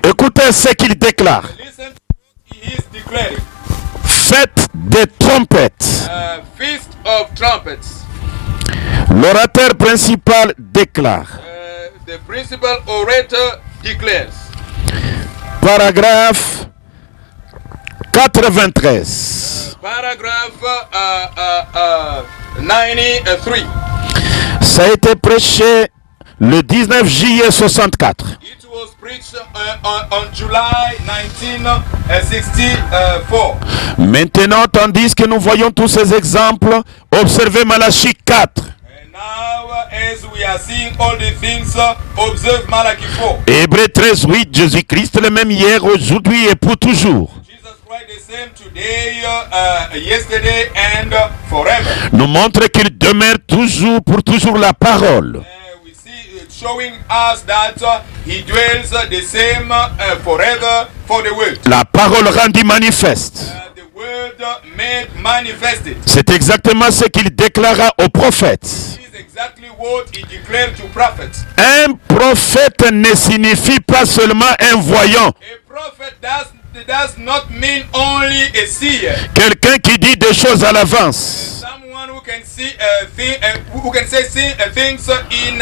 Écoutez ce qu'il déclare. listen to what he is declaring. Faites des trompettes. Feast of trumpets. L'orateur principal déclare. The principal orator declares. Paragraphe 93. Paragraph 93. Ça a été prêché le 19 juillet 64. It was preached on July 1964. Maintenant, tandis que nous voyons tous ces exemples, observez Malachie 4. And now, as we are seeing all the things, observe Malachi 4. Hébreux 13, 8, Jésus-Christ le même hier, aujourd'hui et pour toujours. Jesus Christ the same today, yesterday, and forever. Nous montre qu'il demeure toujours pour toujours la parole. We see it showing us that he dwells the same forever for the world. La parole rendue manifeste. The word made manifested. C'est exactement ce qu'il déclara aux prophètes. This is exactly what he declared to prophets. Un prophète ne signifie pas seulement un voyant. A prophet does not mean only a seer. Quelqu'un qui dit des choses à l'avance. Someone who can see who can say things in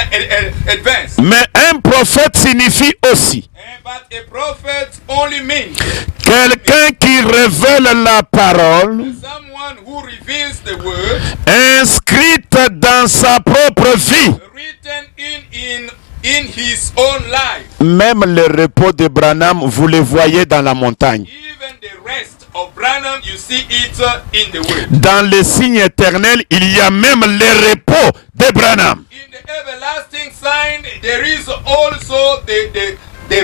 advance. Mais un prophète signifie aussi But a prophet only means quelqu'un qui révèle la parole someone who reveals the word inscrite dans sa propre vie. written in his own life. Même le repos de Branham, vous le voyez dans la montagne. Even the rest of Branham, you see it in the word. Dans le signe éternel, il y a même le repos de Branham. In the everlasting sign, there is also the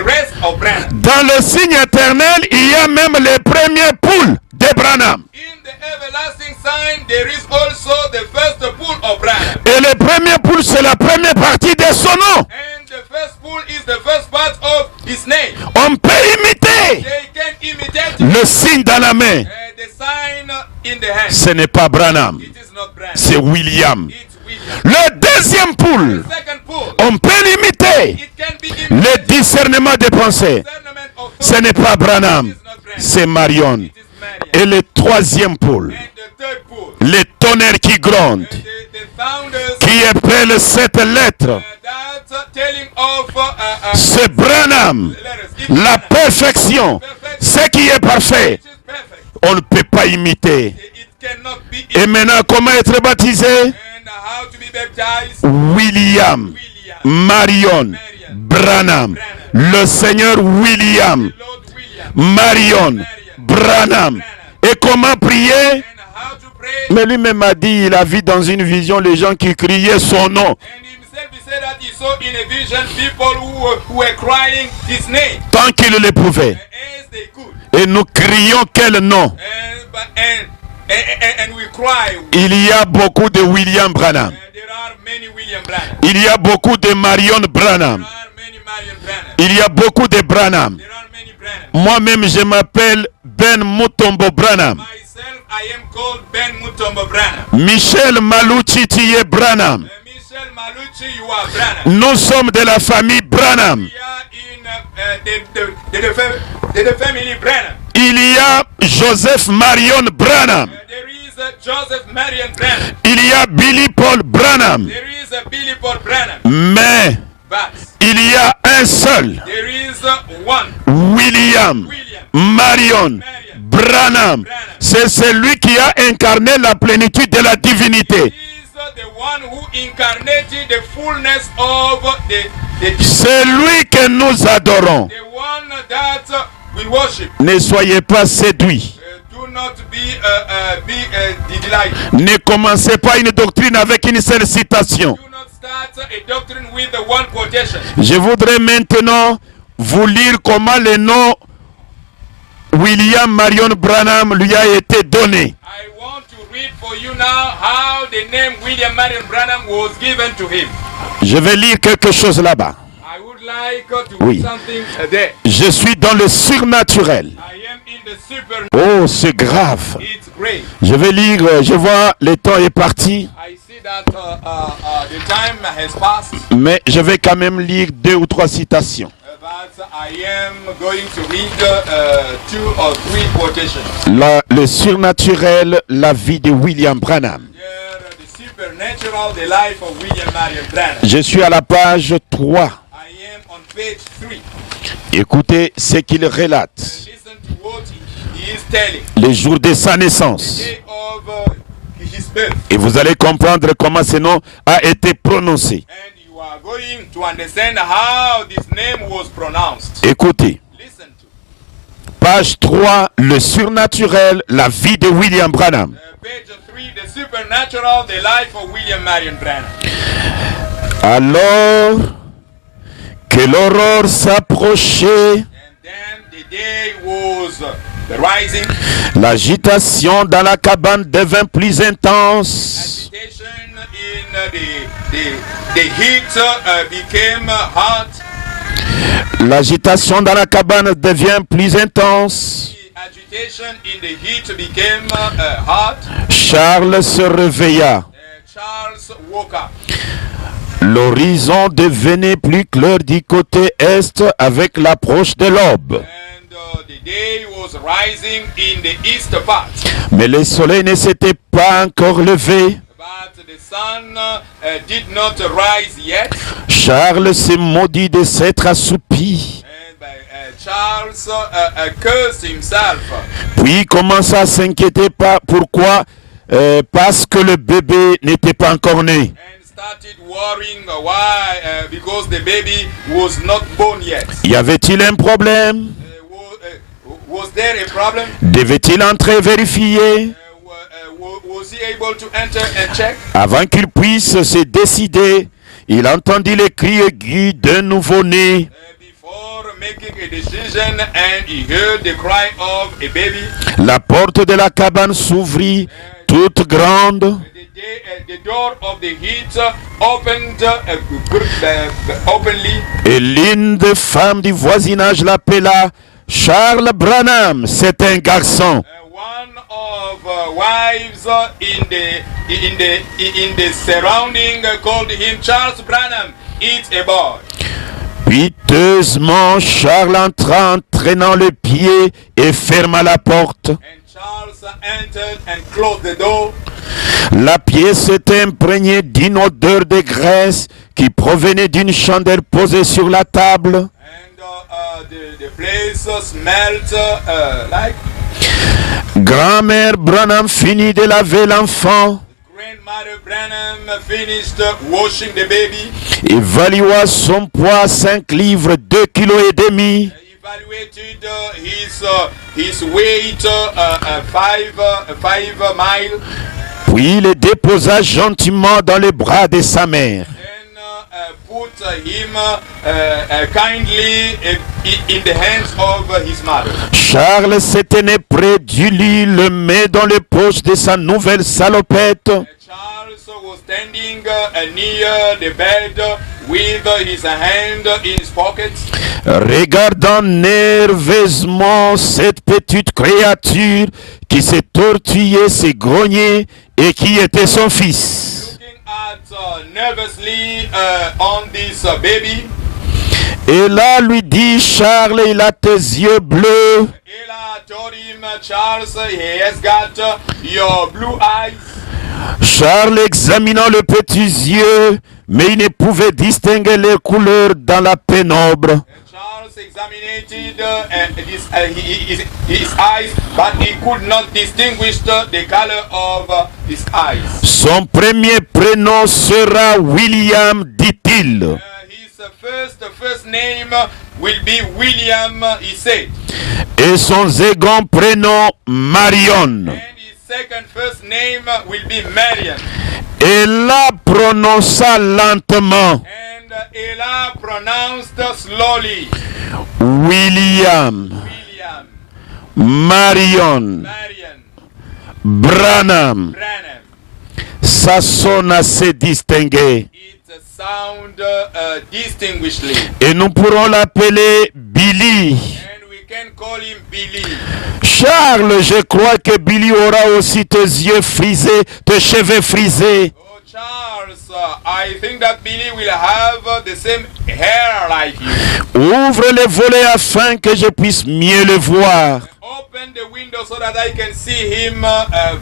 rest of Branham. Dans le signe éternel, il y a même les premières poules de Branham. In the everlasting sign, there is also the first pool of Branham. Et les premières poules, c'est la première partie de son nom. And the first pool is the first part of his name. On peut imiter They can imitate le signe dans la main. the sign in the hand. Ce n'est pas Branham, It is not Branham. c'est William. It's William. Le deuxième poule, The second pool, on peut l'imiter. it can be Le imitated. discernement des pensées, Discernment of ce thought, n'est pas Branham, it is not Branham. c'est Marion. It is Marion. Et le troisième poule, And the third pool, le tonnerre qui gronde, the founders qui appelle cette lettre, that telling of c'est Branham. letters. It's La Branham. perfection, ce qui est parfait, It is perfect. on ne peut pas imiter. It cannot be Et maintenant, comment être baptisé? and how to be baptized. William, Marion, Branham. Le Seigneur William, Lord William. Marion, Branham. Et comment prier? And how to pray. Mais lui-même a dit, il a vu dans une vision les gens qui criaient son nom. And himself he said that he saw in a vision people who were crying his name Tant qu'il le pouvait. as they could. Et nous crions quel nom? And and we cry. Il y a beaucoup de William Branham. There are many William Branham. Il y a beaucoup de Marion Branham. There are many Marion Branham. Il y a beaucoup de Branham. There are many Branham. Moi-même, je m'appelle Ben Mutombo Branham. Myself, I am called Ben Mutombo Branham. Michel Maluchitiye Branham. Michel Maluchi, you are Branham. Nous sommes de la famille Branham. We are in the family Branham. Il y a Joseph Marion Branham. There is Joseph Marion Branham. Il y a Billy Paul Branham. There is Billy Paul Branham. Mais But il y a un seul, there is one William Marion Branham. C'est celui qui a incarné la plénitude de la divinité. He is the one who incarnated the fullness of the C'est lui que nous adorons. the one that we worship. Ne soyez pas séduits. Do not be delighted. Ne commencez pas une doctrine avec une seule citation. Do not start a doctrine with the one quotation. Je voudrais maintenant vous lire comment le nom William Marion Branham lui a été donné. I want to read for you now how the name William Marion Branham was given to him. Je vais lire quelque chose là-bas. I would like to Oui. read something there. Je suis dans le surnaturel. I am in the super. Oh, c'est grave. It's great. Je vais lire, je vois le temps est parti, I see that the time has passed, mais je vais quand même lire 2 ou 3 citations. but I am going to read 2 or 3 quotations. Le surnaturel, la vie de William Branham. Here, the supernatural, the life of William Marion Branham. Je suis à la page 3. I am on page 3. Écoutez ce qu'il relate. Listen to what he is telling. Les jours de sa naissance. Day of his birth. Et vous allez comprendre comment ce nom a été prononcé. And you are going to understand how this name was pronounced. Écoutez, Listen to page 3, le surnaturel, la vie de William Branham. page 3, the supernatural, the life of William Marion Branham. Alors que l'aurore s'approchait, And then the day was rising. l'agitation dans la cabane devint plus intense. Agitation in the heat became hot. L'agitation dans la cabane devient plus intense. The agitation in the heat became hot. Charles se réveilla. Charles woke up. L'horizon devenait plus clair du côté est avec l'approche de l'aube. And the day was rising in the east part. Mais le soleil ne s'était pas encore levé. But the sun did not rise yet. Charles se maudit de s'être assoupi. And Charles cursed himself. Puis commença à s'inquiéter pourquoi parce que le bébé n'était pas encore né. And started worrying why because the baby was not born yet. Y avait-il un problème? Was there a problem? Devait-il entrer vérifier? Was he able to enter and check? Avant qu'il puisse se décider, il entendit les cris aigus d'un nouveau-né. Before making a decision, and he heard the cry of a baby. La porte de la cabane s'ouvrit toute grande. The door of the heat opened openly. Et l'une des femmes du voisinage l'appela Charles Branham, c'est un garçon. One of wives in the surrounding called him Charles Branham. It's a boy. Piteusement, Charles entra en traînant le pied et ferma la porte. And Charles entered and closed the door. La pièce était imprégnée d'une odeur de graisse qui provenait d'une chandelle posée sur la table. And the place smelled like. Grand-mère Branham finit de laver l'enfant. Grandmother Branham finished washing the baby. Évalua son poids à 5 livres, 2,5 kg. Evaluated his weight 5 miles. Puis il le déposa gentiment dans les bras de sa mère. Then put him kindly in the hands of his mother. Charles s'était né près du lit, le met dans les poches de sa nouvelle salopette. Charles was standing near the bed with his hand in his pocket. Regardant nerveusement cette petite créature qui s'est tortillée, s'est grognée et qui était son fils. Looking at nervously on this baby. Et là lui dit, Charles, il a tes yeux bleus. Ella told him, Charles, he has got your blue eyes. Charles examinant les petits yeux, mais il ne pouvait distinguer les couleurs dans la pénombre. Charles examined his eyes, but he could not distinguish the color of his eyes. Son premier prénom sera William, dit-il. His first name will be William, he said. Et son second prénom Marion. And his first name will be Marion. Et la prononça lentement. And Ella pronounced slowly. William, William, Marion, Marion, Branham. Branham. Ça sonne assez distingué. It sound distinguishedly. Et nous pourrons l'appeler Billy. And we can call him Billy. Charles, je crois que Billy aura aussi tes yeux frisés, tes cheveux frisés. Oh, Charles, I think that Billy will have the same hair like you. Ouvre les volets afin que je puisse mieux le voir. Open the window so that I can see him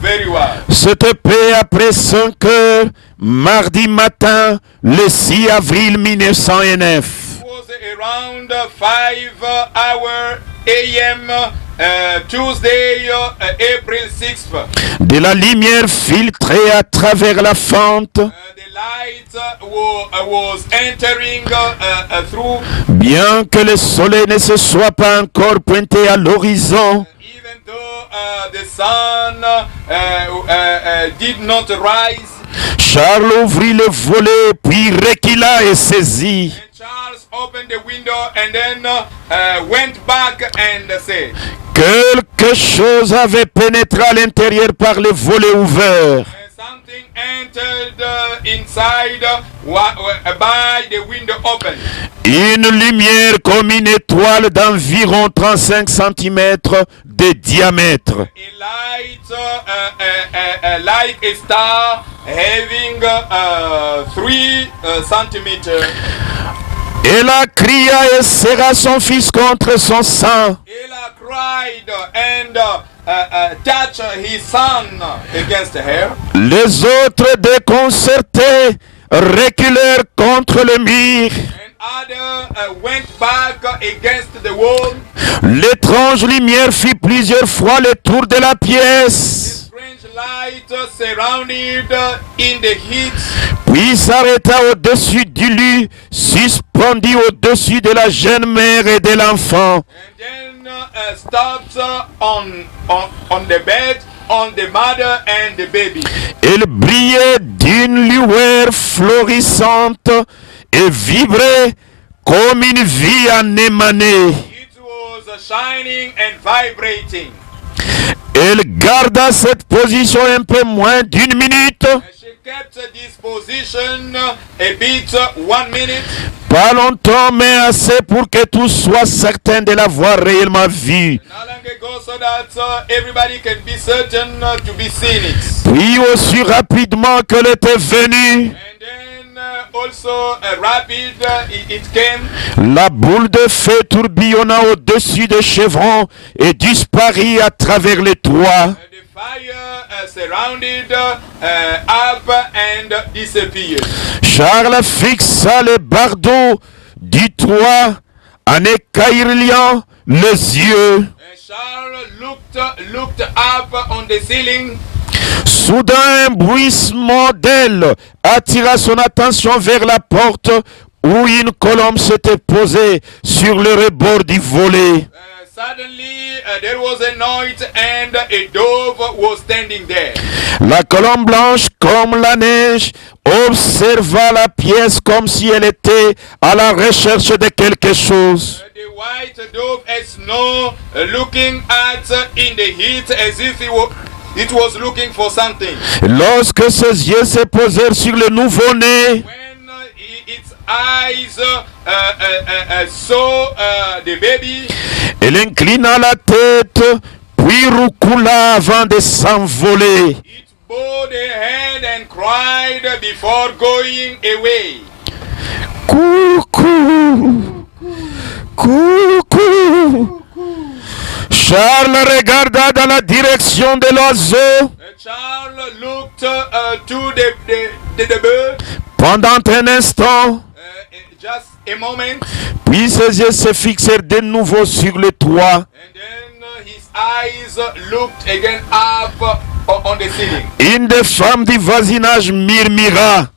very well. C'était peu après 5 heures, mardi matin, le 6 avril 1909. It was around 5 a.m. Tuesday, April 6th. De la lumière filtrée à travers la fente, The light was entering through. bien que le soleil ne se soit pas encore pointé à l'horizon. Even though the sun did not rise. Charles ouvrit le volet, puis recula et saisit. And Charles opened the window and then went back and said, Quelque chose avait pénétré à l'intérieur par le volet ouvert. something entered inside by the window open. Une lumière comme une étoile d'environ 35 cm de diamètre. A light like a star having 3 centimeters. Elle a crié et serra son fils contre son sang. Ella cried and touched his son against her. Les autres déconcertés reculèrent contre le mur. And other went back against the wall. L'étrange lumière fit plusieurs fois le tour de la pièce. Strange light surrounded in the heat. Puis s'arrêta au-dessus du lit, suspendu au-dessus de la jeune mère et de l'enfant. And then stopped on the bed, on the mother and the baby. Elle brillait d'une lueur florissante et vibrait comme une vie en émanée. It was shining and vibrating. Elle garda cette position un peu moins d'une minute. She kept this position a bit 1 minute. Pas longtemps, mais assez pour que tous soient certains de l'avoir réellement vue. Not long ago, so that everybody can be certain to be seen it. Puis aussi rapidement qu'elle était venue, And then also rapid it came. la boule de feu tourbillonna au-dessus des chevrons et disparut à travers les toits. The fire surrounded up and disappeared. Charles fixa les bardeaux du toit en écartant les yeux. Charles looked up on the ceiling. Soudain, un bruissement d'ailes attira son attention vers la porte où une colombe s'était posée sur le rebord du volet. Suddenly there was a noise and a dove was standing there. La colombe blanche, comme la neige, observa la pièce comme si elle était à la recherche de quelque chose. The white dove as snow looking at in the heat as if it was looking for something. Lorsque ses yeux se posèrent sur le nouveau-né, When its eyes saw the baby, elle inclina la tête, puis roucoula avant de s'envoler. it bowed her head and cried before going away. Coucou, coucou. Charles regarda dans la direction de l'oiseau. Charles looked to the bird. Pendant un instant, Just a moment, puis ses yeux se fixèrent de nouveau sur le toit. and then his eyes looked again up on the ceiling. Une des femmes du voisinage murmura: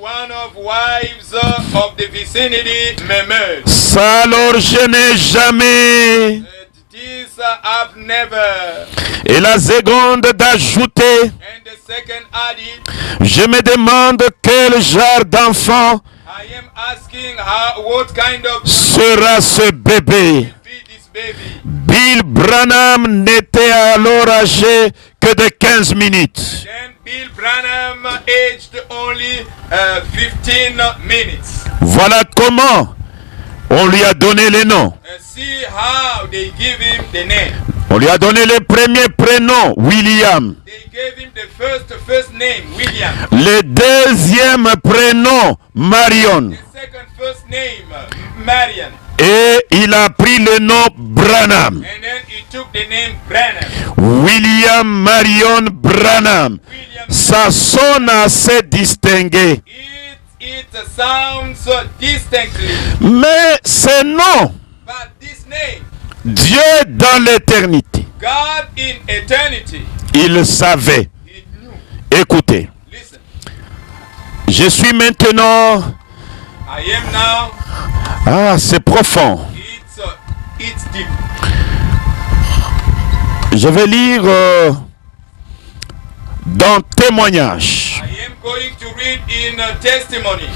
One of wives of the vicinity murmured, ça alors je n'ai jamais. "This I've never." Et la seconde d'ajouter: And the second added, je me demande quel genre d'enfant "I am asking what kind of sera ce bébé. be this baby." Bill Branham n'était alors âgé que de 15 minutes. Then Bill Branham, aged only 15 minutes. Voilà comment on lui a donné les noms. See how they give him the name. On lui a donné le premier prénom, William. They gave him the first name, William. Le deuxième prénom, Marion. The second first name, Marion. Et il a pris le nom Branham. And then he took the name Branham. William Marion Branham. William. Ça sonne assez distingué. It sounds distinctly, Mais ce nom, but this name, Dieu dans l'éternité, God in eternity, il savait. he knew. Écoutez, Listen, je suis maintenant... I am now, Ah, c'est profond. it's deep. Je vais lire dans Témoignage. I am going to read in Testimony.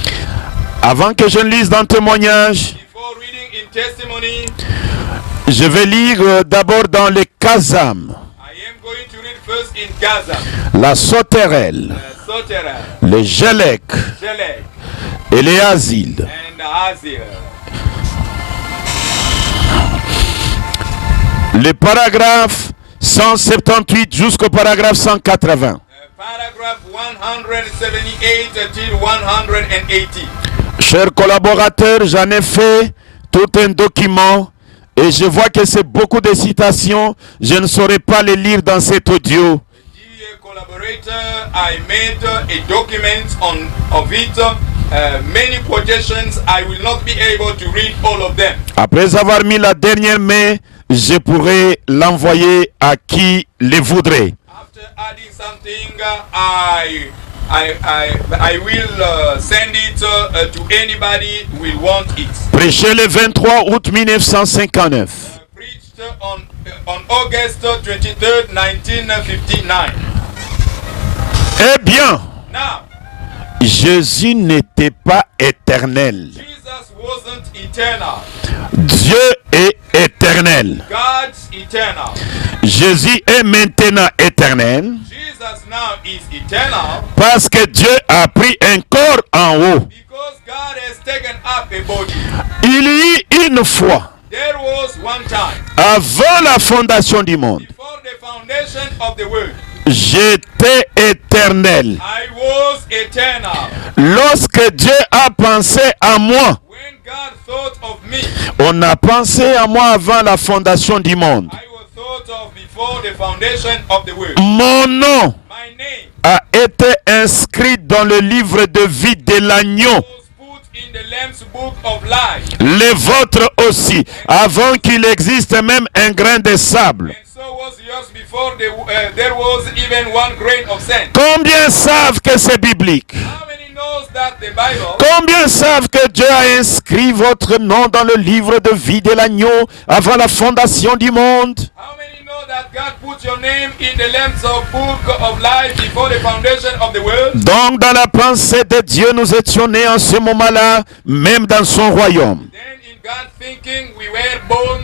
Avant que je ne lise dans Témoignage, Before reading in Testimony, je vais lire d'abord dans les Kazam, I am going to read first in Gaza, la Sauterelle, Sotera, les Gelek Jelek, et les Asiles. and Azir. Les paragraphes 178 jusqu'au paragraphe 180. Paragraph 178 till 180. Chers collaborateurs, j'en ai fait tout un document et je vois que c'est beaucoup de citations. Je ne saurais pas les lire dans cet audio. Dear collaborator, I made a document of it. Many quotations. I will not be able to read all of them. Après avoir mis la dernière main, je pourrai l'envoyer à qui le voudrait. After adding something, I will send it to anybody who will want it. Prêché le 23 août 1959. Preached on August 23rd, 1959. Eh bien, Now, Jésus n'était pas éternel. Jesus wasn't eternal. Dieu est éternel. God's eternal. Jésus est maintenant éternel Jesus now is eternal parce que Dieu a pris un corps en haut. because God has taken up a body. Il y eut une fois, There was one time, avant la fondation du monde, before the foundation of the world, j'étais éternel. I was eternal. Lorsque Dieu a pensé à moi, When God thought of me, on a pensé à moi avant la fondation du monde. I was thought of before the foundation of the world. Mon nom My name a été inscrit dans le livre de vie de l'agneau. was put in the Lamb's book of life. Le vôtre aussi, avant qu'il existe même un grain de sable. And so was yours before there was even one grain of sand. Combien savent que c'est biblique? How many knows that that the Bible, Combien savent que Dieu a inscrit votre nom dans le livre de vie de l'agneau avant la fondation du monde? how many know that God put your name in the Lamb's book of life before the foundation of the world? Donc dans la pensée de Dieu, nous étions nés en ce moment-là, même dans son royaume. Then in God's thinking, we were born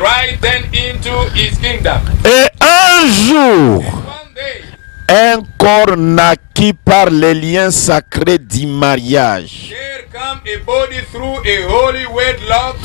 right then into His kingdom. Et un jour, One day, un corps naquit par les liens sacrés du mariage there come a body through a holy wedlock,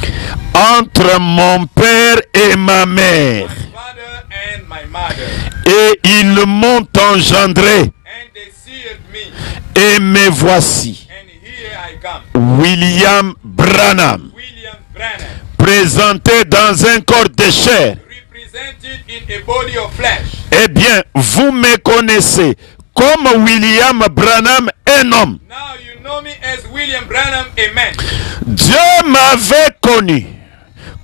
entre mon père et ma mère. father and my mother, Et ils m'ont engendré. and they seared me, Et me voici, and here I come. William Branham, William Branham, présenté dans un corps de chair. represented in a body of flesh. Eh bien, vous me connaissez comme William Branham, un homme. Now you know me as William Branham, a man. Dieu m'avait connu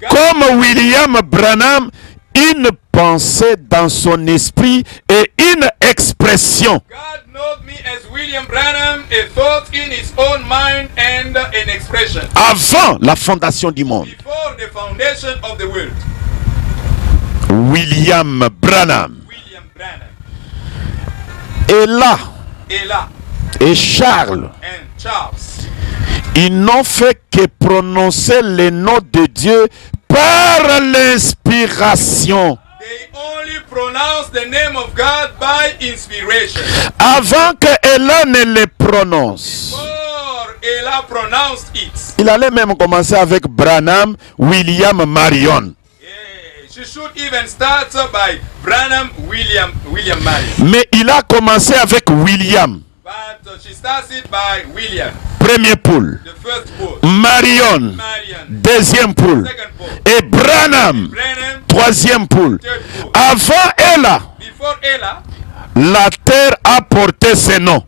comme William Branham, une pensée dans son esprit et une expression. God knows me as William Branham, a thought in his own mind and an expression. Avant la fondation du monde. Before the foundation of the world, William Branham. William Branham, Et là, Ella, et Charles, and Charles, ils n'ont fait que prononcer le nom de Dieu par l'inspiration. they only pronounce the name of God by inspiration. Avant que Ella ne le prononce. Before Ella pronounced it, Il allait même commencer avec Branham, William Marion. she should even start by Branham, William Marion. Mais il a commencé avec William, But she starts it by William, premier poule. the first bull, Marion, Marion, deuxième poule. second bull, Et Branham, Branham, troisième poule. third bull. Avant Ella, Before Ella, la terre a porté ses noms.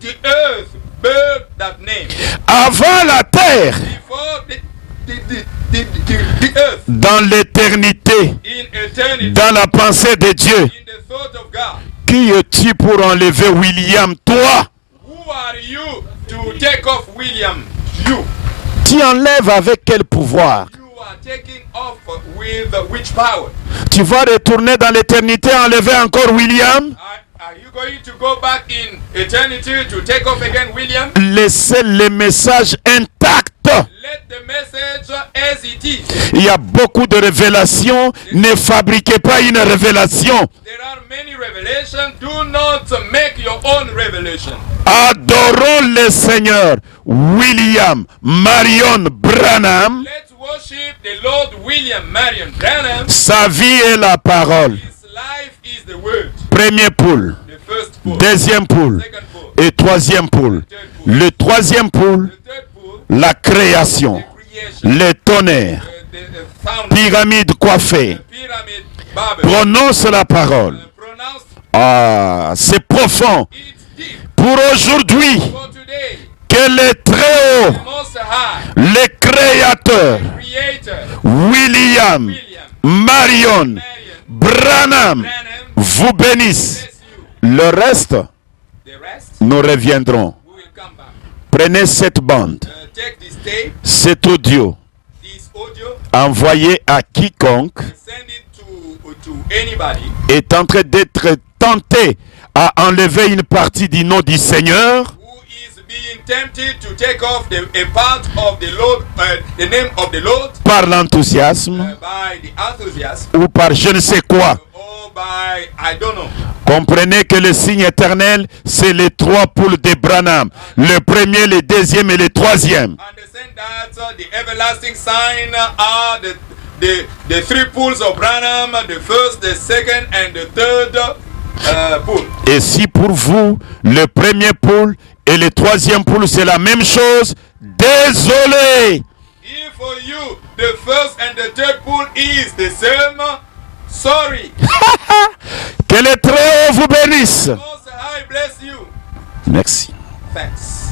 the earth bear that name. Avant la terre, Before the earth, dans l'éternité, in eternity, dans la pensée de Dieu. in the thought of God. Qui es-tu pour enlever William? Toi, Who are you to take off William? You. tu enlèves avec quel pouvoir? You are taking off with which power? Tu vas retourner dans l'éternité, enlever encore William? Are you going to go back in eternity to take off again William? Laissez le message intact. Let the message as it is. Il y a beaucoup de révélations. Ne fabriquez pas une révélation. There are many revelations. Do not make your own revelation. Adorons le Seigneur. William Marion Branham. Let's worship the Lord William Marion Branham. Sa vie est la parole. His life is the word. Premier poule. The first pool. Deuxième poule. Second pool. Et troisième poule. Le troisième poule. The third pool. La création. Creation. Le tonnerre. The sound. Pyramide coiffée. Pyramid. Babel. Prononce la parole. Pronounce Ah, c'est profond. it deep. Pour aujourd'hui, For today, que le Très-Haut, the Most High, le Créateur, Creator, William William Marion Marion Branham Branham, vous bénisse. bless you. Le reste, The rest, nous reviendrons. we will come back. Prenez cette bande, Take this tape, cet audio, this audio, envoyez à quiconque send it to anybody est en train d'être tenté à enlever une partie du nom du Seigneur who is being tempted to take off a part of the Lord, the name of the Lord, par l'enthousiasme by the enthusiasm ou par je ne sais quoi. or by I don't know. Comprenez que le signe éternel, c'est les trois poules de Branham. Le premier, le deuxième et le troisième. Understand that the everlasting sign are the three pools of Branham, the first, the second, and the third pool. Et si pour vous, le premier poule et le troisième poule, c'est la même chose, désolé. If for you the first and the third pool is the same, sorry. Que le Très-Haut vous bénisse. Most High bless you. Merci. Thanks.